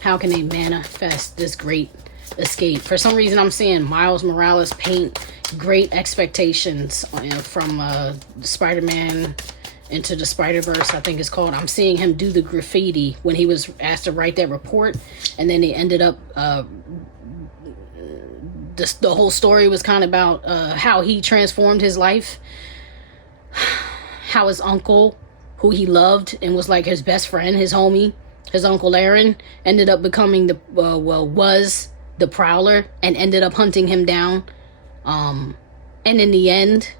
How can they manifest this great escape? For some reason, I'm seeing Miles Morales paint great expectations from Spider-Man Into the Spider-Verse, I think it's called. I'm seeing him do the graffiti when he was asked to write that report, and then they ended up the whole story was kind of about how he transformed his life, how his uncle, who he loved and was like his best friend, his homie, his Uncle Aaron, ended up becoming was the Prowler and ended up hunting him down. And in the end,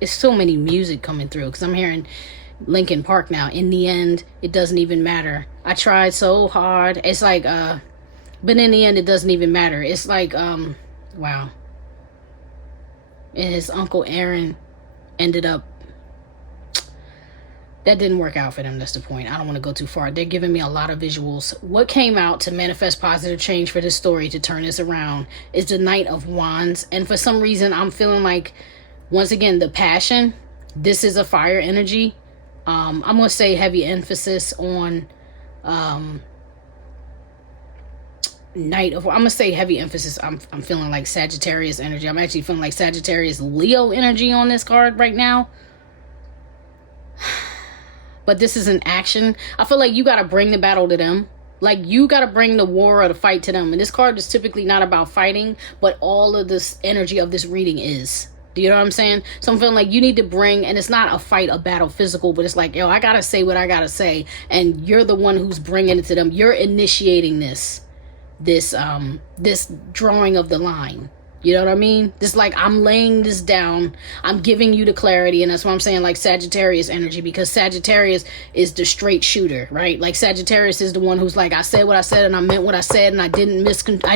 it's so many music coming through because I'm hearing Linkin Park now. In the end, it doesn't even matter. I tried so hard. It's like, but in the end, it doesn't even matter. It's like, wow. And his Uncle Aaron ended up, that didn't work out for them. That's the point. I don't want to go too far. They're giving me a lot of visuals. What came out to manifest positive change for this story to turn this around is the Knight of Wands. And for some reason, I'm feeling like, once again, the passion. This is a fire energy. I'm going to say heavy emphasis on I'm gonna say heavy emphasis. I'm feeling like Sagittarius energy. I'm actually feeling like Sagittarius Leo energy on this card right now. But this is an action. I feel like you got to bring the battle to them. Like, you got to bring the war or the fight to them. And this card is typically not about fighting, but all of this energy of this reading is. Do you know what I'm saying? So I'm feeling like you need to bring, and it's not a fight, a battle physical, but it's like, yo, I got to say what I got to say. And you're the one who's bringing it to them. You're initiating this drawing of the line. You know what I mean? Just like, I'm laying this down, I'm giving you the clarity, and that's why I'm saying like Sagittarius energy, because Sagittarius is the straight shooter, right? Like, Sagittarius is the one who's like, I said what I said and I meant what I said, and I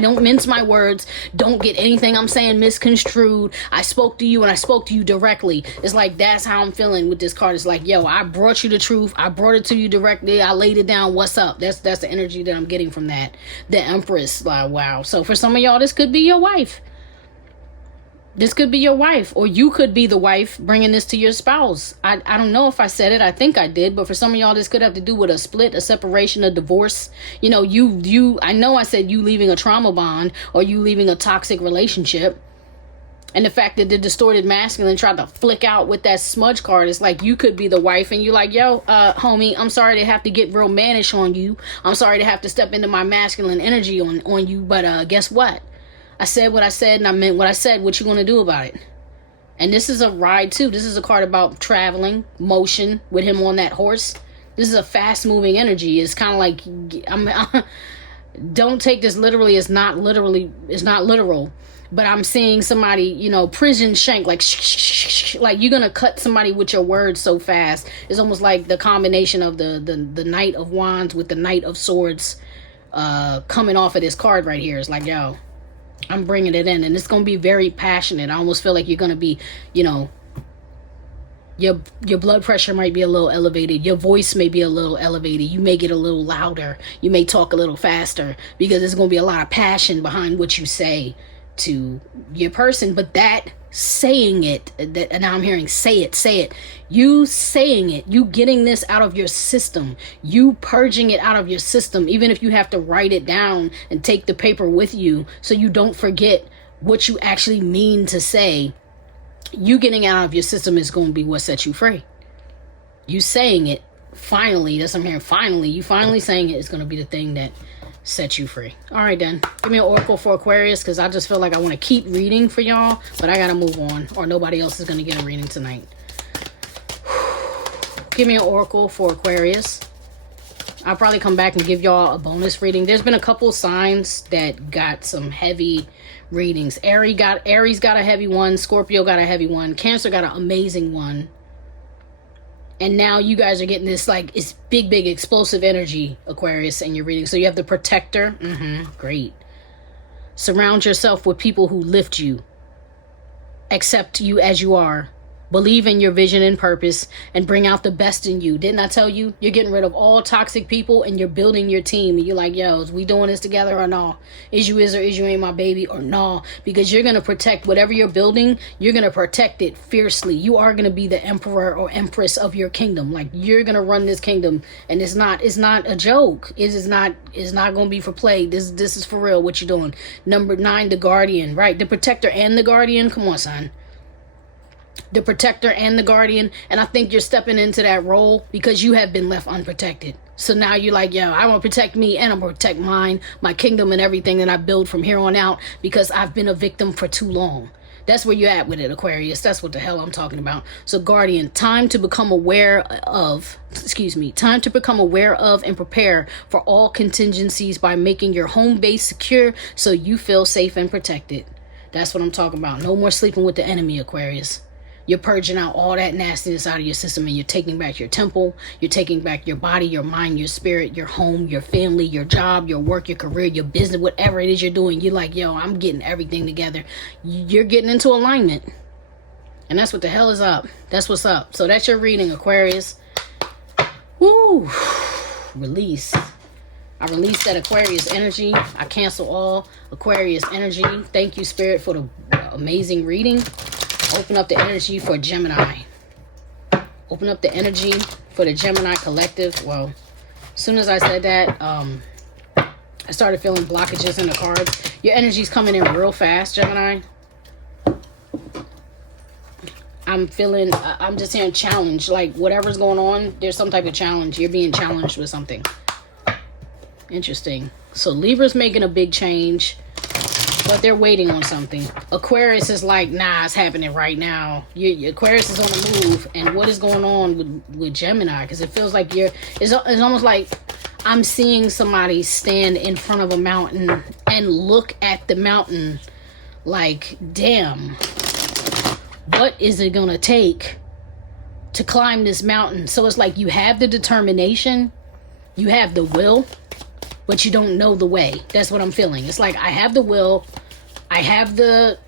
don't mince my words. Don't get anything I'm saying misconstrued. I spoke to you and I spoke to you directly. It's like, that's how I'm feeling with this card. It's like, yo, I brought you the truth. I brought it to you directly. I laid it down. What's up? That's the energy that I'm getting from that. The Empress, like, wow. So for some of y'all, this could be your wife. This could be your wife, or you could be the wife bringing this to your spouse. I don't know if I said it. I think I did. But for some of y'all, this could have to do with a split, a separation, a divorce. You know, I know I said you leaving a trauma bond or you leaving a toxic relationship. And the fact that the distorted masculine tried to flick out with that smudge card, is like, you could be the wife and you're like, yo, homie, I'm sorry to have to get real mannish on you. I'm sorry to have to step into my masculine energy on you. But guess what? I said what I said and I meant what I said. What you gonna do about it? And this is a ride too. This is a card about traveling, motion with him on that horse. This is a fast moving energy. It's kind of like, don't take this literally. It's not literal. But I'm seeing somebody, you know, prison shank, like, like you're gonna cut somebody with your words so fast. It's almost like the combination of the Knight of Wands with the Knight of Swords coming off of this card right here. It's like, yo, I'm bringing it in, and it's going to be very passionate. I almost feel like you're going to be, you know, your blood pressure might be a little elevated. Your voice may be a little elevated. You may get a little louder. You may talk a little faster, because there's going to be a lot of passion behind what you say to your person. But that saying it, and now I'm hearing say it, you saying it, you getting this out of your system, you purging it out of your system, even if you have to write it down and take the paper with you so you don't forget what you actually mean to say. You getting out of your system is going to be what sets you free. You saying it, finally, that's what I'm hearing, finally, you finally saying it is going to be the thing that set you free. All right, then, give me an oracle for Aquarius, because I just feel like I want to keep reading for y'all, but I gotta move on, or nobody else is gonna get a reading tonight. Give me an oracle for Aquarius. I'll probably come back and give y'all a bonus reading. There's been a couple signs that got some heavy readings. Aries got a heavy one. Scorpio got a heavy one. Cancer got an amazing one. And now you guys are getting this, like, it's big explosive energy, Aquarius, in your reading. So you have the Protector. Great. Surround yourself with people who lift you, accept you as you are, believe in your vision and purpose, and bring out the best in you. Didn't I tell you? You're getting rid of all toxic people and you're building your team. And you're like, yo, is we doing this together or no? Is you or is you ain't my baby or no? Because you're going to protect whatever you're building. You're going to protect it fiercely. You are going to be the emperor or empress of your kingdom. Like, you're going to run this kingdom. And it's not a joke. It's not going to be for play. This is for real what you're doing. Number 9, the Guardian, right? The Protector and the Guardian. Come on, son. The Protector and the Guardian. And I think you're stepping into that role because you have been left unprotected. So now you're like, yo, I want to protect me and I'm going to protect mine, my kingdom and everything that I build from here on out because I've been a victim for too long. That's where you're at with it, Aquarius. That's what the hell I'm talking about. So Guardian, time to become aware of and prepare for all contingencies by making your home base secure so you feel safe and protected. That's what I'm talking about. No more sleeping with the enemy, Aquarius. You're purging out all that nastiness out of your system and you're taking back your temple. You're taking back your body, your mind, your spirit, your home, your family, your job, your work, your career, your business, whatever it is you're doing. You're like, yo, I'm getting everything together. You're getting into alignment. And that's what the hell is up. That's what's up. So that's your reading, Aquarius. Woo! Release. I release that Aquarius energy. I cancel all Aquarius energy. Thank you, Spirit, for the amazing reading. Open up the energy for Gemini. Open up the energy for the Gemini collective. Well, as soon as I said that, I started feeling blockages in the cards. Your energy's coming in real fast, Gemini. I'm just hearing challenge. Like, whatever's going on, there's some type of challenge. You're being challenged with something. Interesting. So Libra's making a big change, but they're waiting on something. Aquarius is like, nah, it's happening right now. Aquarius is on the move. And what is going on with Gemini? Because it feels like it's almost like I'm seeing somebody stand in front of a mountain and look at the mountain like, damn, what is it going to take to climb this mountain? So it's like you have the determination, you have the will, but you don't know the way. That's what I'm feeling. It's like I have the will, I have the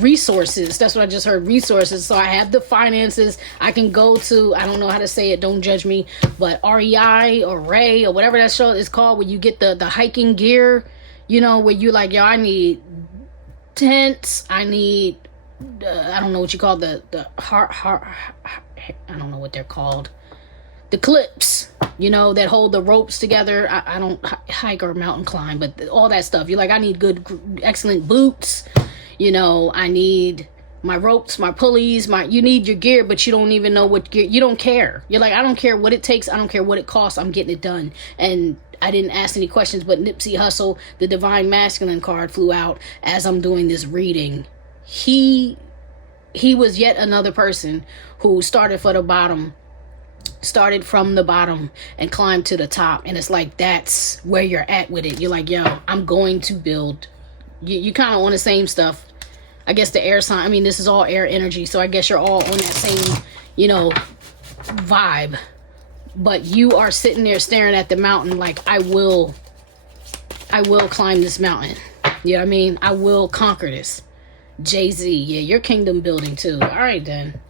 resources. That's what I just heard, resources. So I have the finances. I can go to, I don't know how to say it, don't judge me, but REI or Ray or whatever that show is called, where you get the hiking gear, you know, where you like, yo, I need tents, I need, I don't know what you call the I don't know what they're called. The clips, you know, that hold the ropes together. I don't hike or mountain climb, but all that stuff. You're like, I need good, excellent boots. You know, I need my ropes, my pulleys, you need your gear, but you don't even know what gear. You don't care. You're like, I don't care what it takes. I don't care what it costs. I'm getting it done. And I didn't ask any questions, but Nipsey Hussle, the Divine Masculine card, flew out as I'm doing this reading. He was yet another person who started from the bottom and climbed to the top. And it's like, that's where you're at with it. You're like, yo, I'm going to build. You kind of on the same stuff. I guess the air sign, I mean, this is all air energy. So I guess you're all on that same, you know, vibe. But you are sitting there staring at the mountain like, I will climb this mountain. You know what I mean? I will conquer this. Jay-Z, yeah, you're kingdom building too. All right, then.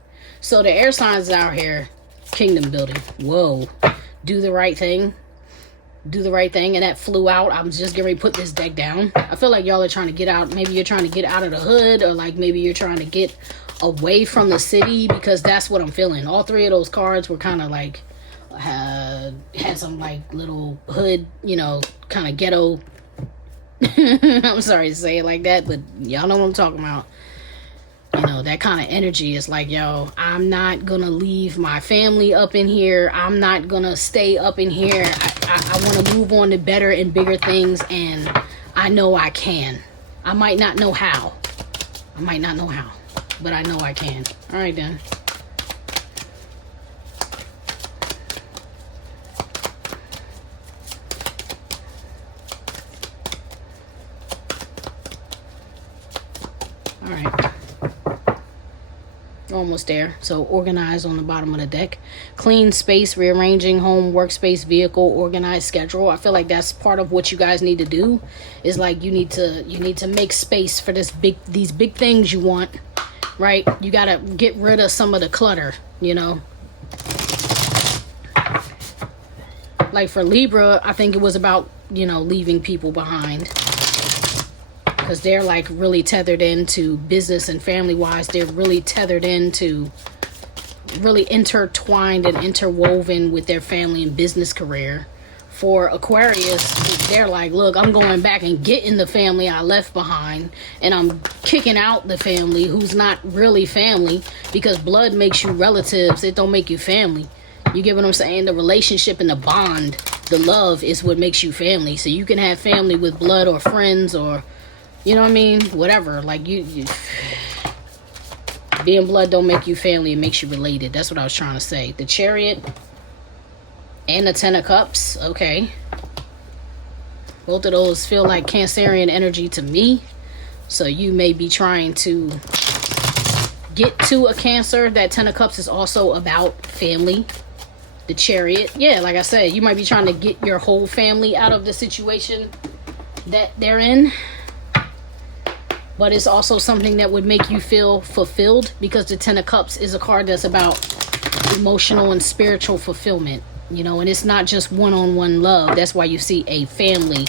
So the air signs out here, kingdom building. Whoa. Do the right thing. Do the right thing. And that flew out. I'm just getting ready to put this deck down. I feel like y'all are trying to get out. Maybe you're trying to get out of the hood, or like maybe you're trying to get away from the city, because that's what I'm feeling. All three of those cards were kind of like, had some like little hood, you know, kind of ghetto. I'm sorry to say it like that, but y'all know what I'm talking about. You know, that kind of energy is like, yo, I'm not gonna leave my family up in here. I'm not gonna stay up in here. I want to move on to better and bigger things, and I know I can. I might not know how, but I know I can. All right, then. All right. Almost there. So organize on the bottom of the deck. Clean space, rearranging home, workspace, vehicle, organized schedule. I feel like that's part of what you guys need to do. Is like you need to make space for these big things you want, right? You gotta get rid of some of the clutter, you know. Like for Libra, I think it was about, you know, leaving people behind. Because they're like really tethered into business and family wise. They're really tethered into, really intertwined and interwoven with their family and business career. For Aquarius, they're like, look, I'm going back and getting the family I left behind. And I'm kicking out the family who's not really family. Because blood makes you relatives. It don't make you family. You get what I'm saying? The relationship and the bond, the love is what makes you family. So you can have family with blood or friends or... You know what I mean? Whatever. Like, you being blood don't make you family. It makes you related. That's what I was trying to say. The Chariot and the Ten of Cups. Okay. Both of those feel like Cancerian energy to me. So you may be trying to get to a Cancer. That Ten of Cups is also about family. The Chariot. Yeah, like I said, you might be trying to get your whole family out of the situation that they're in. But it's also something that would make you feel fulfilled, because the Ten of Cups is a card that's about emotional and spiritual fulfillment, you know, and it's not just one-on-one love. That's why you see a family.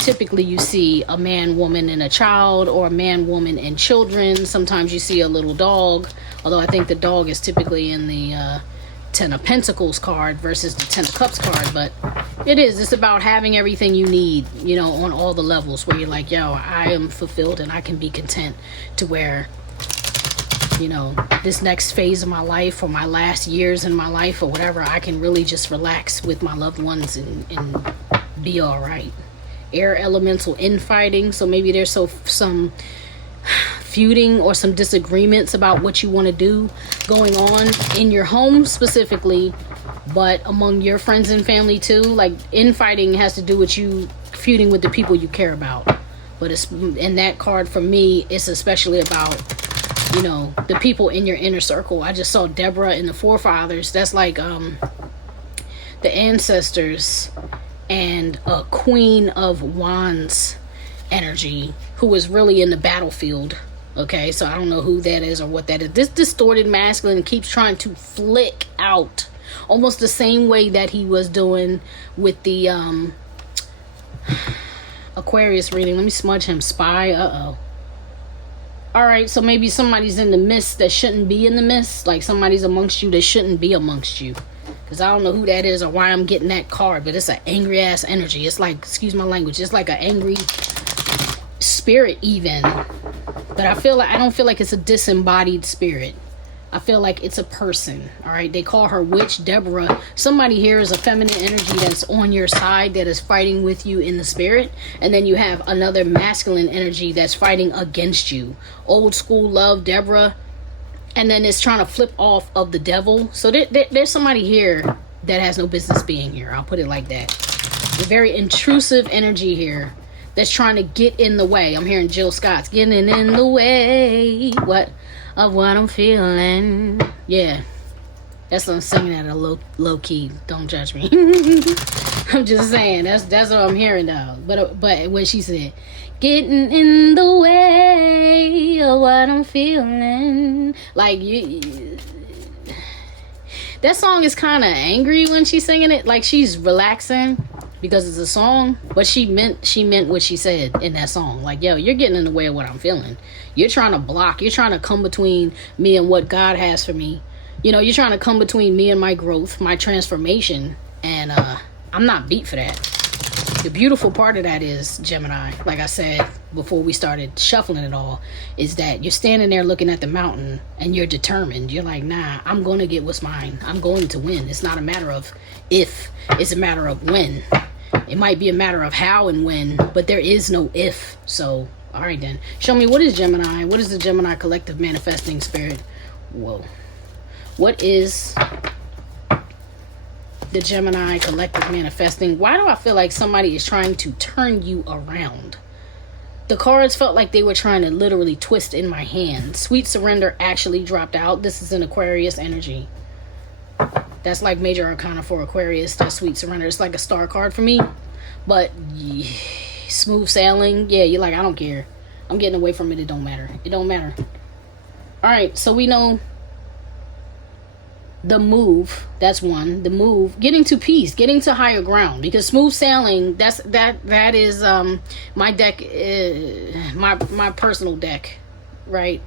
Typically you see a man, woman, and a child, or a man, woman, and children. Sometimes you see a little dog, although I think the dog is typically in the Ten of Pentacles card versus the Ten of Cups card. But it's about having everything you need, you know, on all the levels, where you're like, yo, I am fulfilled and I can be content to where, you know, this next phase of my life or my last years in my life or whatever, I can really just relax with my loved ones and be all right. Air elemental infighting. So maybe there's some feuding or some disagreements about what you want to do going on in your home specifically, but among your friends and family too. Like, infighting has to do with you feuding with the people you care about. But it's, in that card for me, it's especially about, you know, the people in your inner circle. I just saw Deborah and the forefathers. That's like the ancestors and a Queen of Wands energy who was really in the battlefield. Okay, so I don't know who that is or what that is. This distorted masculine keeps trying to flick out, almost the same way that he was doing with the Aquarius reading. Let me smudge him. Spy. Alright, so maybe somebody's in the mist that shouldn't be in the mist. Like, somebody's amongst you that shouldn't be amongst you. Because I don't know who that is or why I'm getting that card, but it's an angry ass energy. It's like, excuse my language, it's like an angry spirit even. But I don't feel like it's a disembodied spirit. I feel like it's a person. All right, they call her Witch Deborah. Somebody here is a feminine energy that's on your side, that is fighting with you in the spirit, and then you have another masculine energy that's fighting against you. Old school love, Deborah, and then it's trying to flip off of the devil. So there's somebody here that has no business being here. I'll put it like that. A very intrusive energy here that's trying to get in the way. I'm hearing Jill Scott's getting in the way of what I'm feeling. Yeah, that's what I'm singing at a low key. Don't judge me. I'm just saying that's what I'm hearing though. But when she said getting in the way of what I'm feeling, like that song is kind of angry when she's singing it. Like, she's relaxing because it's a song, but she meant what she said in that song. Like, yo, you're getting in the way of what I'm feeling. You're trying to block. You're trying to come between me and what God has for me. You know, you're trying to come between me and my growth, my transformation, and I'm not beat for that. The beautiful part of that is, Gemini, like I said before we started shuffling it all, is that you're standing there looking at the mountain and you're determined. You're like, nah, I'm going to get what's mine. I'm going to win. It's not a matter of if, it's a matter of when. It might be a matter of how and when, but there is no if. So, all right then. Show me, what is Gemini? What is the Gemini collective manifesting spirit? Whoa. What is the Gemini collective manifesting? Why do I feel like somebody is trying to turn you around? The cards felt like they were trying to literally twist in my hand. Sweet surrender actually dropped out. This is an Aquarius energy. That's like major arcana for Aquarius. That sweet surrender. It's like a star card for me. But yeah, smooth sailing. Yeah, you're like, I don't care. I'm getting away from it. It don't matter. It don't matter. All right. So we know the move. That's one. The move. Getting to peace. Getting to higher ground. Because smooth sailing. That is my deck. My personal deck. Right.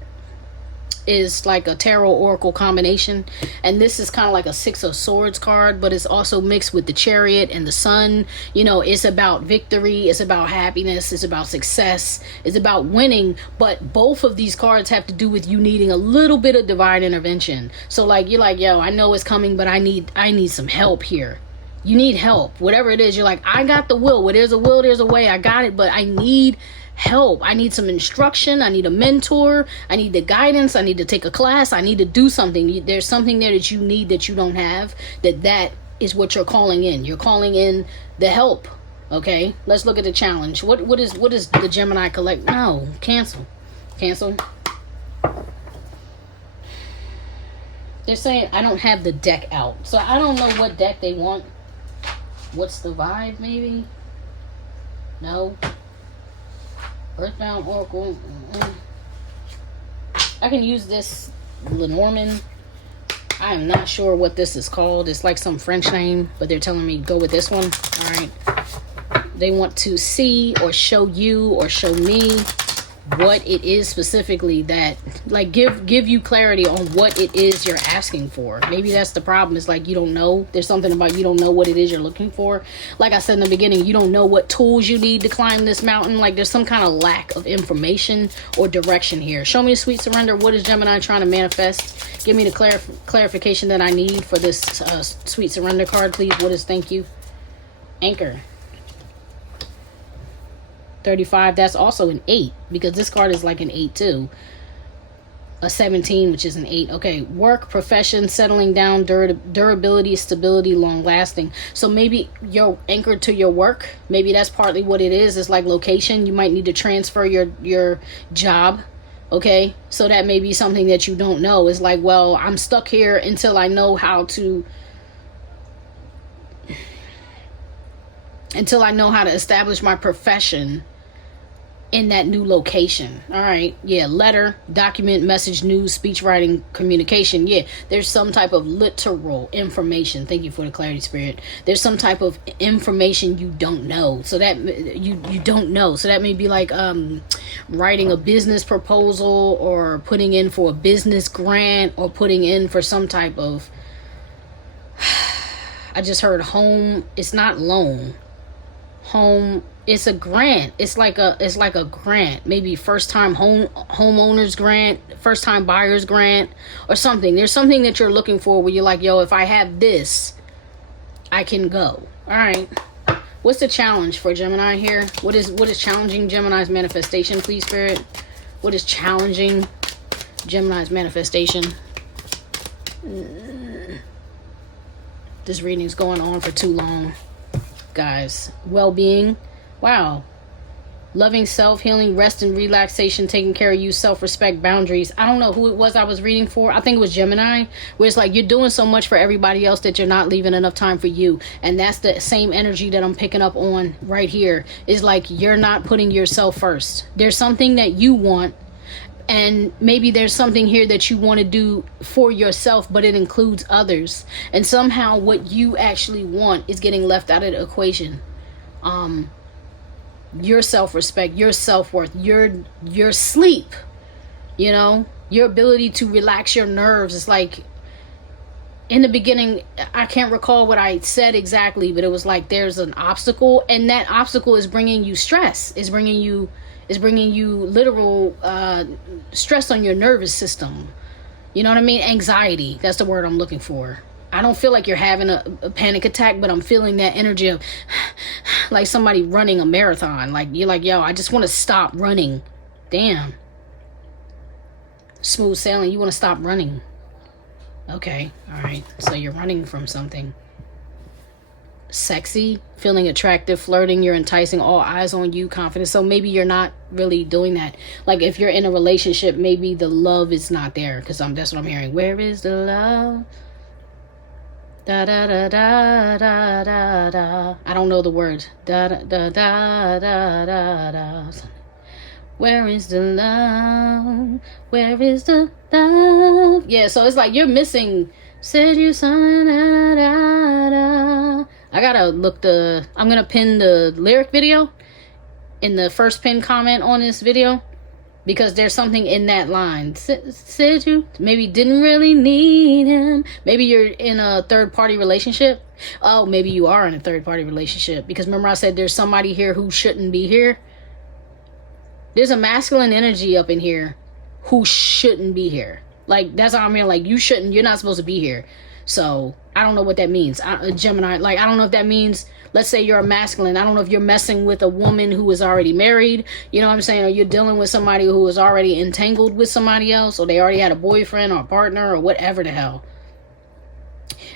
Is like a tarot oracle combination, and this is kind of like a 6 of swords card, but it's also mixed with the chariot and the sun. You know, it's about victory, it's about happiness, it's about success, it's about winning. But both of these cards have to do with you needing a little bit of divine intervention. So like, you're like, yo, I know it's coming, but I need some help here. You need help, whatever it is. You're like, I got the will. Where there's a will, there's a way. I got it, but I need help. I need some instruction. I need a mentor. I need the guidance. I need to take a class. I need to do something. There's something there that you need that you don't have. That is what you're calling in. You're calling in the help. Okay, let's look at the challenge. What is the Gemini collect? No, cancel. They're saying I don't have the deck out, so I don't know what deck they want. What's the vibe? Maybe. No. Earthbound Oracle. I can use this Lenormand. I am not sure what this is called. It's like some French name, but they're telling me go with this one. All right. They want to see or show you or show me what it is specifically that, like, give you clarity on what it is you're asking for. Maybe that's the problem. It's like you don't know. There's something about you don't know what it is you're looking for. Like I said in the beginning, you don't know what tools you need to climb this mountain. Like there's some kind of lack of information or direction here. Show me a sweet surrender. What is Gemini trying to manifest? Give me the clarification that I need for this sweet surrender card, please. What is thank you? Anchor. 35, that's also an 8, because this card is like an 8 too. A 17, which is an 8. Okay, work, profession, settling down, durability, stability, long lasting. So maybe you're anchored to your work. Maybe that's partly what it is. It's like location. You might need to transfer your job. Okay, so that may be something that you don't know. It's like, well, I'm stuck here until I know how to establish my profession in that new location. All right. Yeah. Letter, document, message, news, speech, writing, communication. Yeah. There's some type of literal information. Thank you for the clarity, spirit. There's some type of information you don't know. So that you don't know. So that may be like writing a business proposal, or putting in for a business grant, or putting in for some type of I just heard home. It's not loan. Home, it's a grant. It's like a grant. Maybe first time homeowners grant, first time buyers grant, or something. There's something that you're looking for where you're like, yo, if I have this, I can go. All right. What's the challenge for Gemini here? What is challenging Gemini's manifestation, please, spirit? What is challenging Gemini's manifestation? This reading's going on for too long, guys. Well-being. Wow. Loving self, healing, rest and relaxation, taking care of you, self-respect, boundaries. I don't know who it was I was reading for. I think it was Gemini, where it's like you're doing so much for everybody else that you're not leaving enough time for you. And that's the same energy that I'm picking up on right here. Is like you're not putting yourself first. There's something that you want, and maybe there's something here that you want to do for yourself, but it includes others. And somehow what you actually want is getting left out of the equation. Your self-respect, your self-worth, your sleep, you know, your ability to relax your nerves. It's like in the beginning, I can't recall what I said exactly, but it was like there's an obstacle, and that obstacle is bringing you stress. Is bringing you literal stress on your nervous system. You know what I mean? Anxiety. That's the word I'm looking for. I don't feel like you're having a panic attack, but I'm feeling that energy of like somebody running a marathon. Like you're like, yo, I just want to stop running. Damn. Smooth sailing. You want to stop running. Okay. All right. So you're running from something. sexy, feeling attractive, flirting, you're enticing, all eyes on you, confidence. So maybe you're not really doing that. Like if you're in a relationship, maybe the love is not there, because that's what I'm hearing. Where is the love? Da da da da da da da. I don't know the words. Da da da da da da da. Where is the love? Where is the love? Yeah, so it's like you're missing. Said you something. Da, da, da. I gotta look I'm gonna pin the lyric video in the first pin comment on this video, because there's something in that line. Said you maybe didn't really need him. Maybe you're in a third-party relationship. Oh, maybe you are in a third-party relationship, because remember I said there's somebody here who shouldn't be here. There's a masculine energy up in here who shouldn't be here. Like, that's how I mean. Like, you're not supposed to be here. So I don't know what that means. Gemini, like, I don't know if that means, let's say you're a masculine. I don't know if you're messing with a woman who is already married. You know what I'm saying? Or you're dealing with somebody who is already entangled with somebody else, or they already had a boyfriend or a partner or whatever the hell.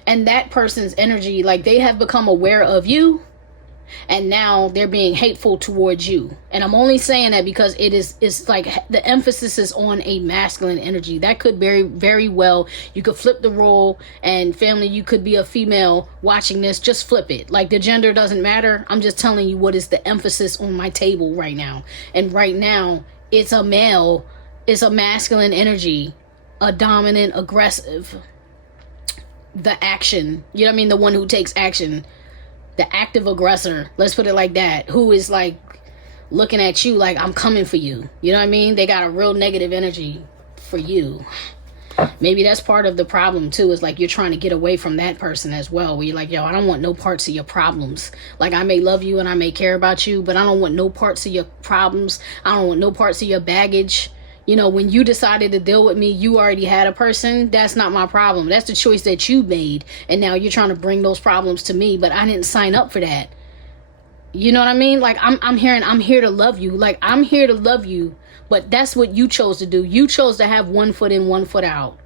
And that person's energy, like, they have become aware of you, and now they're being hateful towards you. And I'm only saying that because it's like the emphasis is on a masculine energy. That could very, very well, you could flip the role, and family, you could be a female watching this. Just flip it. Like, the gender doesn't matter. I'm just telling you what is the emphasis on my table right now. And right now, it's a male, it's a masculine energy, a dominant, aggressive, the action, you know what I mean? The one who takes action. The active aggressor, let's put it like that, who is like looking at you like, I'm coming for you. You know what I mean? They got a real negative energy for you. Maybe that's part of the problem too, is like you're trying to get away from that person as well, where you're like, yo, I don't want no parts of your problems. Like, I may love you and I may care about you, but I don't want no parts of your problems. I don't want no parts of your baggage. You know, when you decided to deal with me, you already had a person. That's not my problem. That's the choice that you made. And now you're trying to bring those problems to me, but I didn't sign up for that. You know what I mean? Like, I'm here to love you. Like, I'm here to love you, but that's what you chose to do. You chose to have one foot in, one foot out.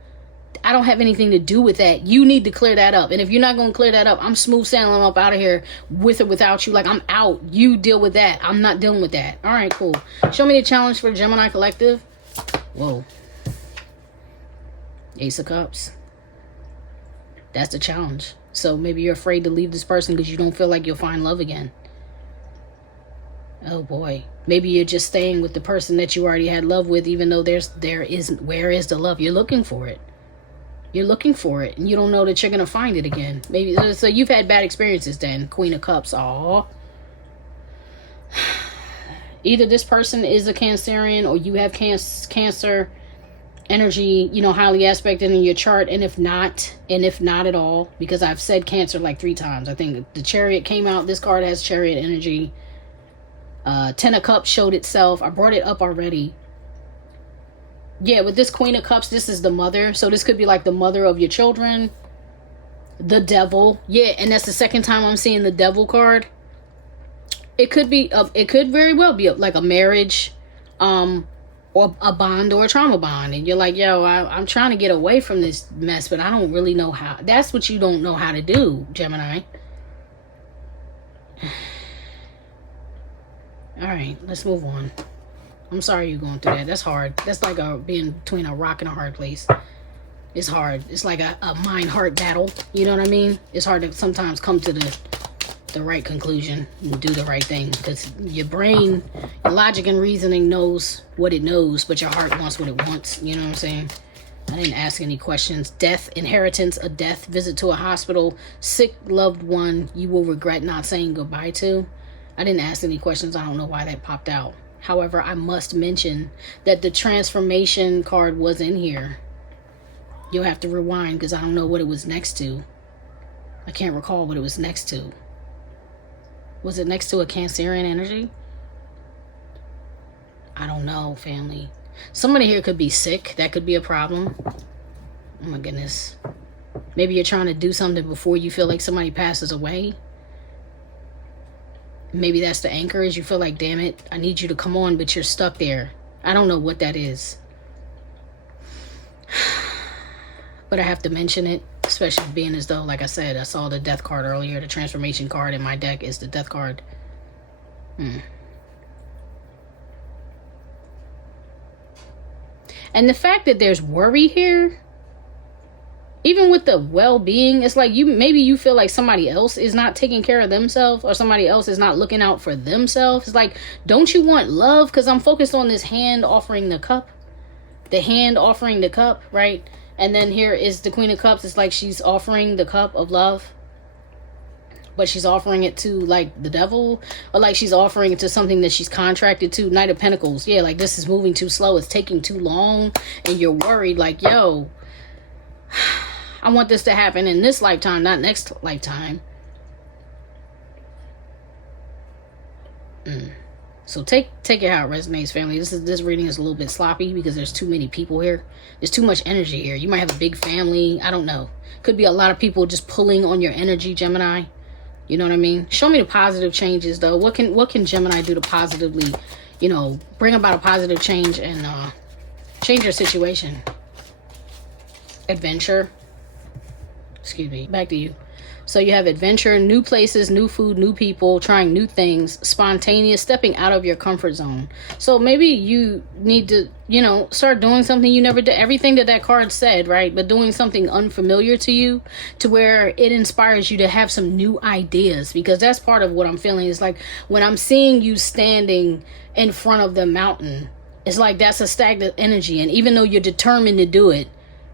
I don't have anything to do with that. You need to clear that up. And if you're not going to clear that up, I'm smooth sailing up out of here with or without you. Like, I'm out. You deal with that. I'm not dealing with that. All right, cool. Show me the challenge for Gemini Collective. Whoa. Ace of Cups. That's the challenge. So maybe you're afraid to leave this person because you don't feel like you'll find love again. Oh boy. Maybe you're just staying with the person that you already had love with, even though where is the love? You're looking for it. You're looking for it, and you don't know that you're gonna find it again. Maybe so you've had bad experiences then. Queen of Cups. Aw. Either this person is a Cancerian, or you have Cancer energy, you know, highly aspected in your chart. And if not at all, because I've said Cancer like 3 times. I think the Chariot came out. This card has Chariot energy. 10 of Cups showed itself. I brought it up already. Yeah, with this Queen of Cups, this is the mother. So this could be like the mother of your children. The Devil. Yeah, and that's the second time I'm seeing the Devil card. It could be, it could very well be like a marriage, or a bond, or a trauma bond. And you're like, yo, I'm trying to get away from this mess, but I don't really know how. That's what you don't know how to do, Gemini. All right, let's move on. I'm sorry you're going through that. That's hard. That's like being between a rock and a hard place. It's hard. It's like a mind-heart battle. You know what I mean? It's hard to sometimes come to the right conclusion and do the right thing, because your brain, your logic and reasoning knows what it knows, but your heart wants what it wants. You know what I'm saying? I didn't ask any questions. Death, inheritance, a death, visit to a hospital, sick loved one you will regret not saying goodbye to. I didn't ask any questions. I don't know why that popped out. However, I must mention that the transformation card was in here. You'll have to rewind because I don't know what it was next to. I can't recall what it was next to. Was it next to a Cancerian energy? I don't know, family. Somebody here could be sick. That could be a problem. Oh my goodness. Maybe you're trying to do something before you feel like somebody passes away. Maybe that's the anchor, is you feel like, damn it, I need you to come on, but you're stuck there. I don't know what that is. But I have to mention it. Especially being as though, like I said, I saw the death card earlier. The transformation card in my deck is the death card. And the fact that there's worry here, even with the well-being, it's like maybe you feel like somebody else is not taking care of themselves, or somebody else is not looking out for themselves. It's like, don't you want love? Because I'm focused on this hand offering the cup. The hand offering the cup, right? And then here is the Queen of Cups. It's like she's offering the cup of love, but she's offering it to like the devil, or like she's offering it to something that she's contracted to. Knight of Pentacles. Yeah, like this is moving too slow. It's taking too long, and you're worried like, yo, I want this to happen in this lifetime, not next lifetime. So take it how it resonates, family. This reading is a little bit sloppy because there's too many people here. There's too much energy here. You might have a big family. I don't know. Could be a lot of people just pulling on your energy, Gemini. You know what I mean? Show me the positive changes, though. What can Gemini do to positively, you know, bring about a positive change and change your situation? Adventure. Excuse me. Back to you. So you have adventure, new places, new food, new people, trying new things, spontaneous, stepping out of your comfort zone. So maybe you need to, you know, start doing something you never did. Everything that card said, right? But doing something unfamiliar to you, to where it inspires you to have some new ideas. Because that's part of what I'm feeling. Is like when I'm seeing you standing in front of the mountain, it's like that's a stagnant energy. And even though you're determined to do it,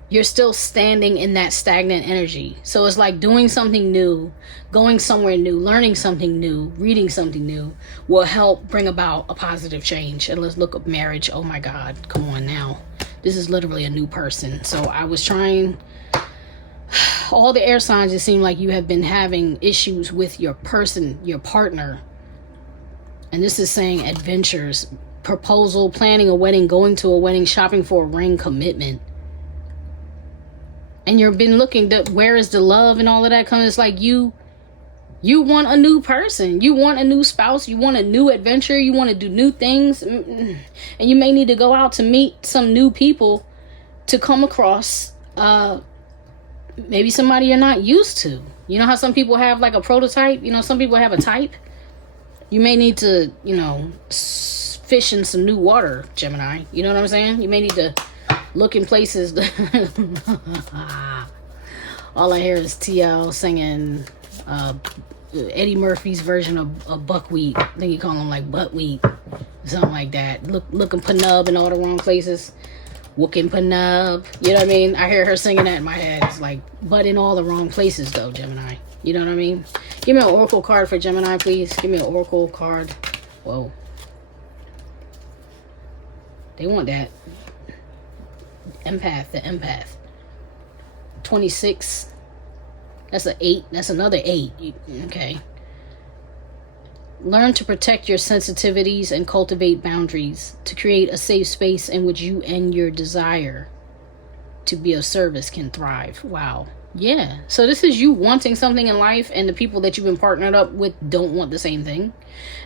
you're still standing in that stagnant energy. So it's like doing something new, going somewhere new, learning something new, reading something new will help bring about a positive change. And let's look up marriage. Oh my God, come on now. This is literally a new person. So I was trying, all the air signs, it seem like you have been having issues with your person, your partner. And this is saying adventures, proposal, planning a wedding, going to a wedding, shopping for a ring, commitment. And you've been looking to where is the love and all of that coming. It's like you want a new person. You want a new spouse. You want a new adventure. You want to do new things. And you may need to go out to meet some new people to come across maybe somebody you're not used to. You know how some people have like a prototype? You know, some people have a type. You may need to, you know, fish in some new water, Gemini. You know what I'm saying? You may need to look in places. All I hear is TL singing Eddie Murphy's version of buckwheat. I think you call them like buttwheat, something like that. Looking panub in all the wrong places. Wookin' panub. You know what I mean? I hear her singing that in my head. It's like, but in all the wrong places though, Gemini. You know what I mean? Give me an oracle card for Gemini, please. Give me an oracle card. Whoa. They want that. Empath, the empath. 26. That's an 8. That's another 8. Okay. Learn to protect your sensitivities and cultivate boundaries to create a safe space in which you and your desire to be of service can thrive. Wow. Yeah. So this is you wanting something in life, and the people that you've been partnered up with don't want the same thing.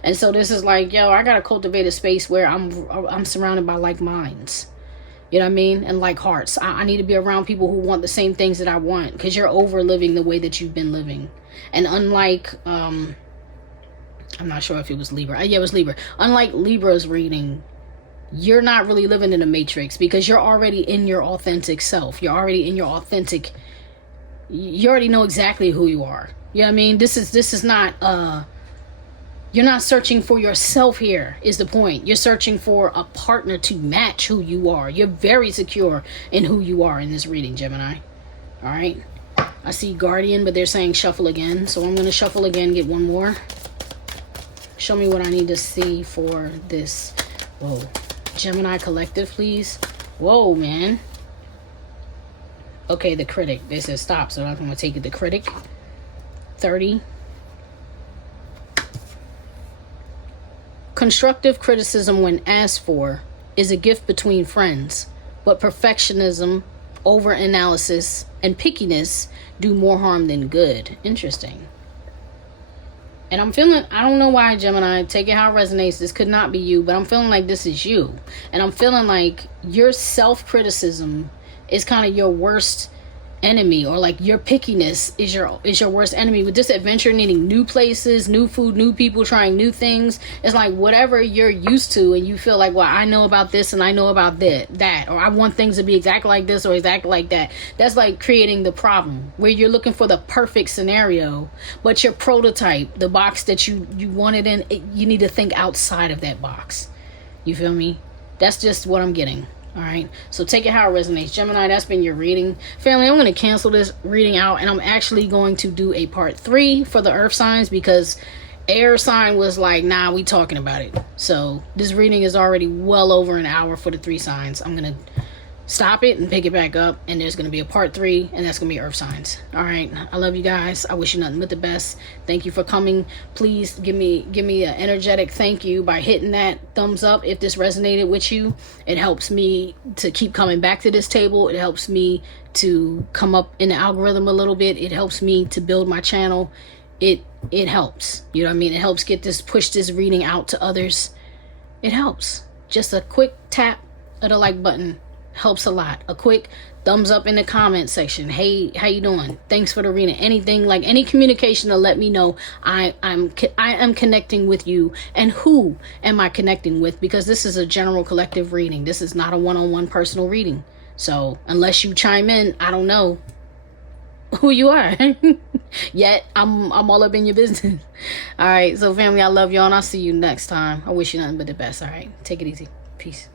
And so this is like, yo, I gotta cultivate a space where I'm surrounded by like minds. You know what I mean? And like hearts. I need to be around people who want the same things that I want, because you're over living the way that you've been living. And unlike, I'm not sure if it was Libra. Yeah, it was Libra. Unlike Libra's reading, you're not really living in a matrix, because you're already in your authentic self. You're already in your authentic, you already know exactly who you are. You know what I mean? This is not, you're not searching for yourself here, is the point. You're searching for a partner to match who you are. You're very secure in who you are in this reading, Gemini. All right. I see Guardian, but they're saying shuffle again. So I'm going to shuffle again, get one more. Show me what I need to see for this. Whoa. Gemini Collective, please. Whoa, man. Okay, the critic. They said stop, so I'm going to take it. The critic. 30. Constructive criticism, when asked for, is a gift between friends, but perfectionism, over-analysis, and pickiness do more harm than good. Interesting. And I'm feeling, I don't know why, Gemini, take it how it resonates. This could not be you, but I'm feeling like this is you. And I'm feeling like your self-criticism is kind of your worst enemy, or like your pickiness is your worst enemy. With this adventure, needing new places, new food, new people, trying new things, it's like whatever you're used to and you feel like, well, I know about this and I know about that, or I want things to be exactly like this or exactly like that. That's like creating the problem where you're looking for the perfect scenario, but your prototype, the box that you wanted in, you need to think outside of that box. You feel me? That's just what I'm getting. All right, so take it how it resonates. Gemini, that's been your reading. Family, I'm going to cancel this reading out, and I'm actually going to do a part 3 for the earth signs, because air sign was like, nah, we talking about it. So this reading is already well over an hour for the 3 signs. I'm going to stop it and pick it back up, and there's going to be a part 3, and that's going to be earth signs. All right, I love you guys. I wish you nothing but the best. Thank you for coming. Please give me an energetic thank you by hitting that thumbs up if this resonated with you. It helps me to keep coming back to this table. It helps me to come up in the algorithm a little bit. It helps me to build my channel. It helps, you know what I mean? It helps push this reading out to others. It helps. Just a quick tap of the like button helps a lot. A quick thumbs up in the comment section. Hey, how you doing? Thanks for the reading. Anything, like any communication to let me know I am connecting with you, and who am I connecting with, because this is a general collective reading. This is not a one-on-one personal reading. So unless you chime in, I don't know who you are. Yet I'm all up in your business. All right, so family, I love y'all, and I'll see you next time. I wish you nothing but the best. All right, take it easy. Peace.